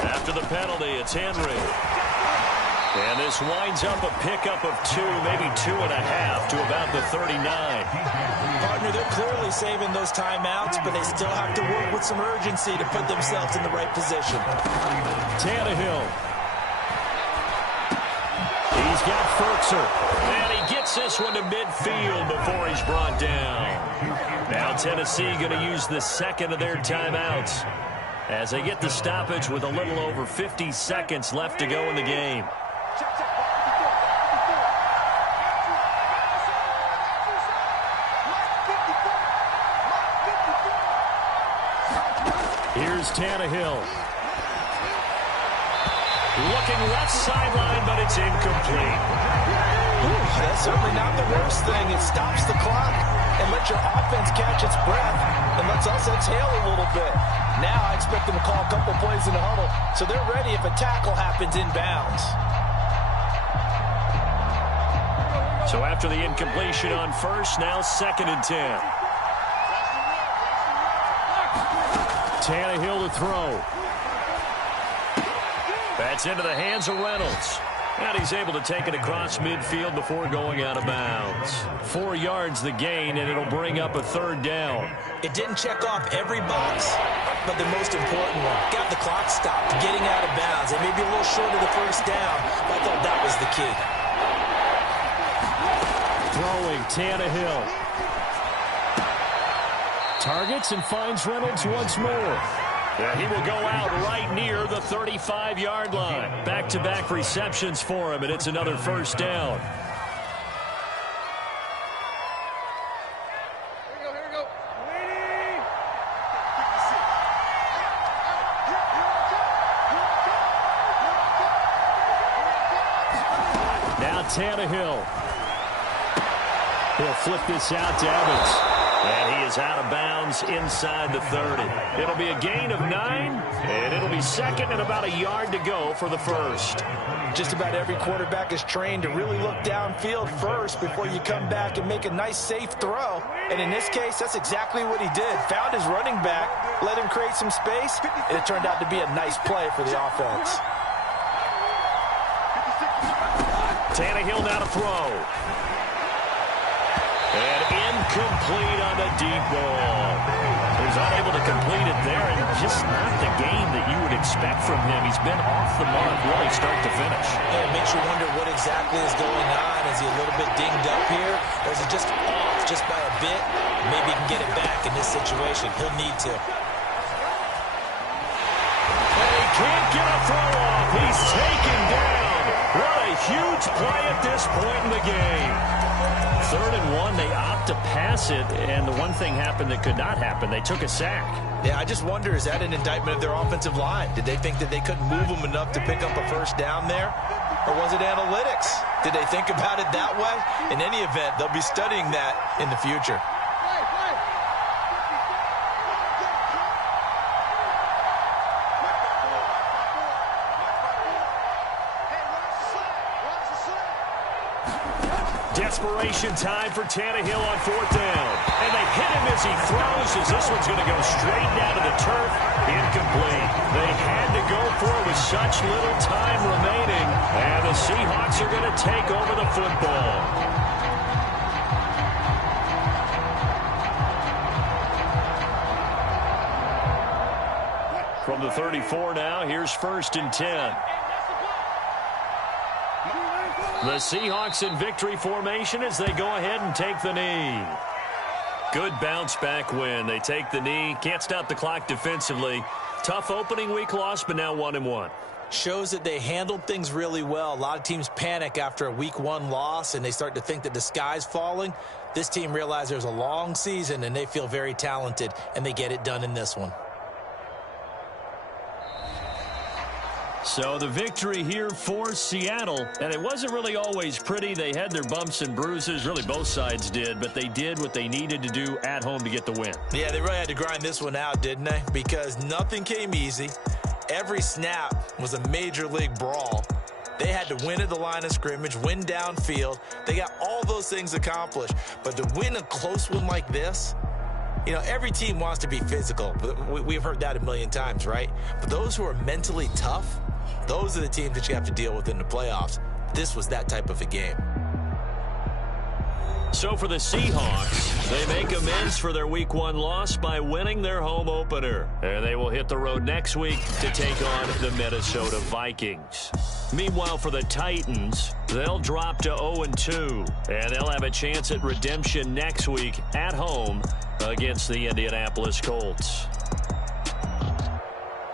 After the penalty, it's Henry. And this winds up a pickup of 2, maybe 2.5 to about the 39. Partner, they're clearly saving those timeouts, but they still have to work with some urgency to put themselves in the right position. Tannehill. He's got Ferkser. And he gets this one to midfield before he's brought down. Now Tennessee going to use the second of their timeouts as they get the stoppage with a little over 50 seconds left to go in the game. Here's Tannehill. Looking left sideline, but it's incomplete. That's certainly not the worst thing. It stops the clock and lets your offense catch its breath and lets us exhale a little bit. Now I expect them to call a couple plays in the huddle so they're ready if a tackle happens inbounds. So after the incompletion on first, now 2nd and 10. Tannehill to throw. That's into the hands of Reynolds. And he's able to take it across midfield before going out of bounds. 4 yards the gain, and it'll bring up a 3rd down. It didn't check off every box, but the most important one. Got the clock stopped, getting out of bounds. It may be a little short of the 1st down, but I thought that was the key. Throwing, Tannehill. Targets and finds Reynolds once more. Yeah, he will go out right near the 35-yard line. Back-to-back receptions for him, and it's another 1st down. Here we go. Now Tannehill. He'll flip this out to Evans. And he is out of bounds inside the 30. It'll be a gain of 9, and it'll be 2nd and about a yard to go for the 1st. Just about every quarterback is trained to really look downfield first before you come back and make a nice, safe throw. And in this case, that's exactly what he did. Found his running back, let him create some space, and it turned out to be a nice play for the offense. Tannehill now to throw. And incomplete on the deep ball. He's unable to complete it there, and just not the game that you would expect from him. He's been off the mark really start to finish. Yeah, it makes you wonder what exactly is going on. Is he a little bit dinged up here, or is it just off just by a bit? Maybe he can get it back in this situation. He'll need to. And he can't get a throw off. He's taken down. What a huge play at this point in the game. 3rd and 1, they opt to pass it, and the one thing happened that could not happen. They took a sack. Yeah, I just wonder, is that an indictment of their offensive line? Did they think that they couldn't move them enough to pick up a 1st down there? Or was it analytics? Did they think about it that way? In any event, they'll be studying that in the future. Desperation time for Tannehill on 4th down. And they hit him as he throws, as this one's going to go straight down to the turf. Incomplete. They had to go for it with such little time remaining. And the Seahawks are going to take over the football. From the 34 now, here's 1st and 10. The Seahawks in victory formation as they go ahead and take the knee. Good bounce back win. They take the knee. Can't stop the clock defensively. Tough opening week loss, but now 1-1. Shows that they handled things really well. A lot of teams panic after a week 1 loss, and they start to think that the sky's falling. This team realized there's a long season, and they feel very talented, and they get it done in this one. So the victory here for Seattle, and it wasn't really always pretty. They had their bumps and bruises, really both sides did, but they did what they needed to do at home to get the win. Yeah, they really had to grind this one out, didn't they? Because nothing came easy. Every snap was a major league brawl. They had to win at the line of scrimmage, win downfield. They got all those things accomplished. But to win a close one like this, you know, every team wants to be physical. We've heard that a million times, right? But those who are mentally tough, those are the teams that you have to deal with in the playoffs. This was that type of a game. So for the Seahawks, they make amends for their Week 1 loss by winning their home opener. And they will hit the road next week to take on the Minnesota Vikings. Meanwhile, for the Titans, they'll drop to 0-2. And they'll have a chance at redemption next week at home against the Indianapolis Colts.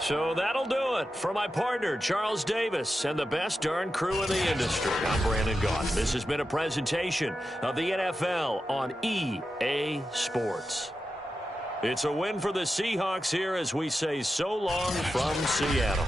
So that'll do it. For my partner, Charles Davis, and the best darn crew in the industry, I'm Brandon Gaudin. This has been a presentation of the NFL on EA Sports. It's a win for the Seahawks here as we say so long from Seattle.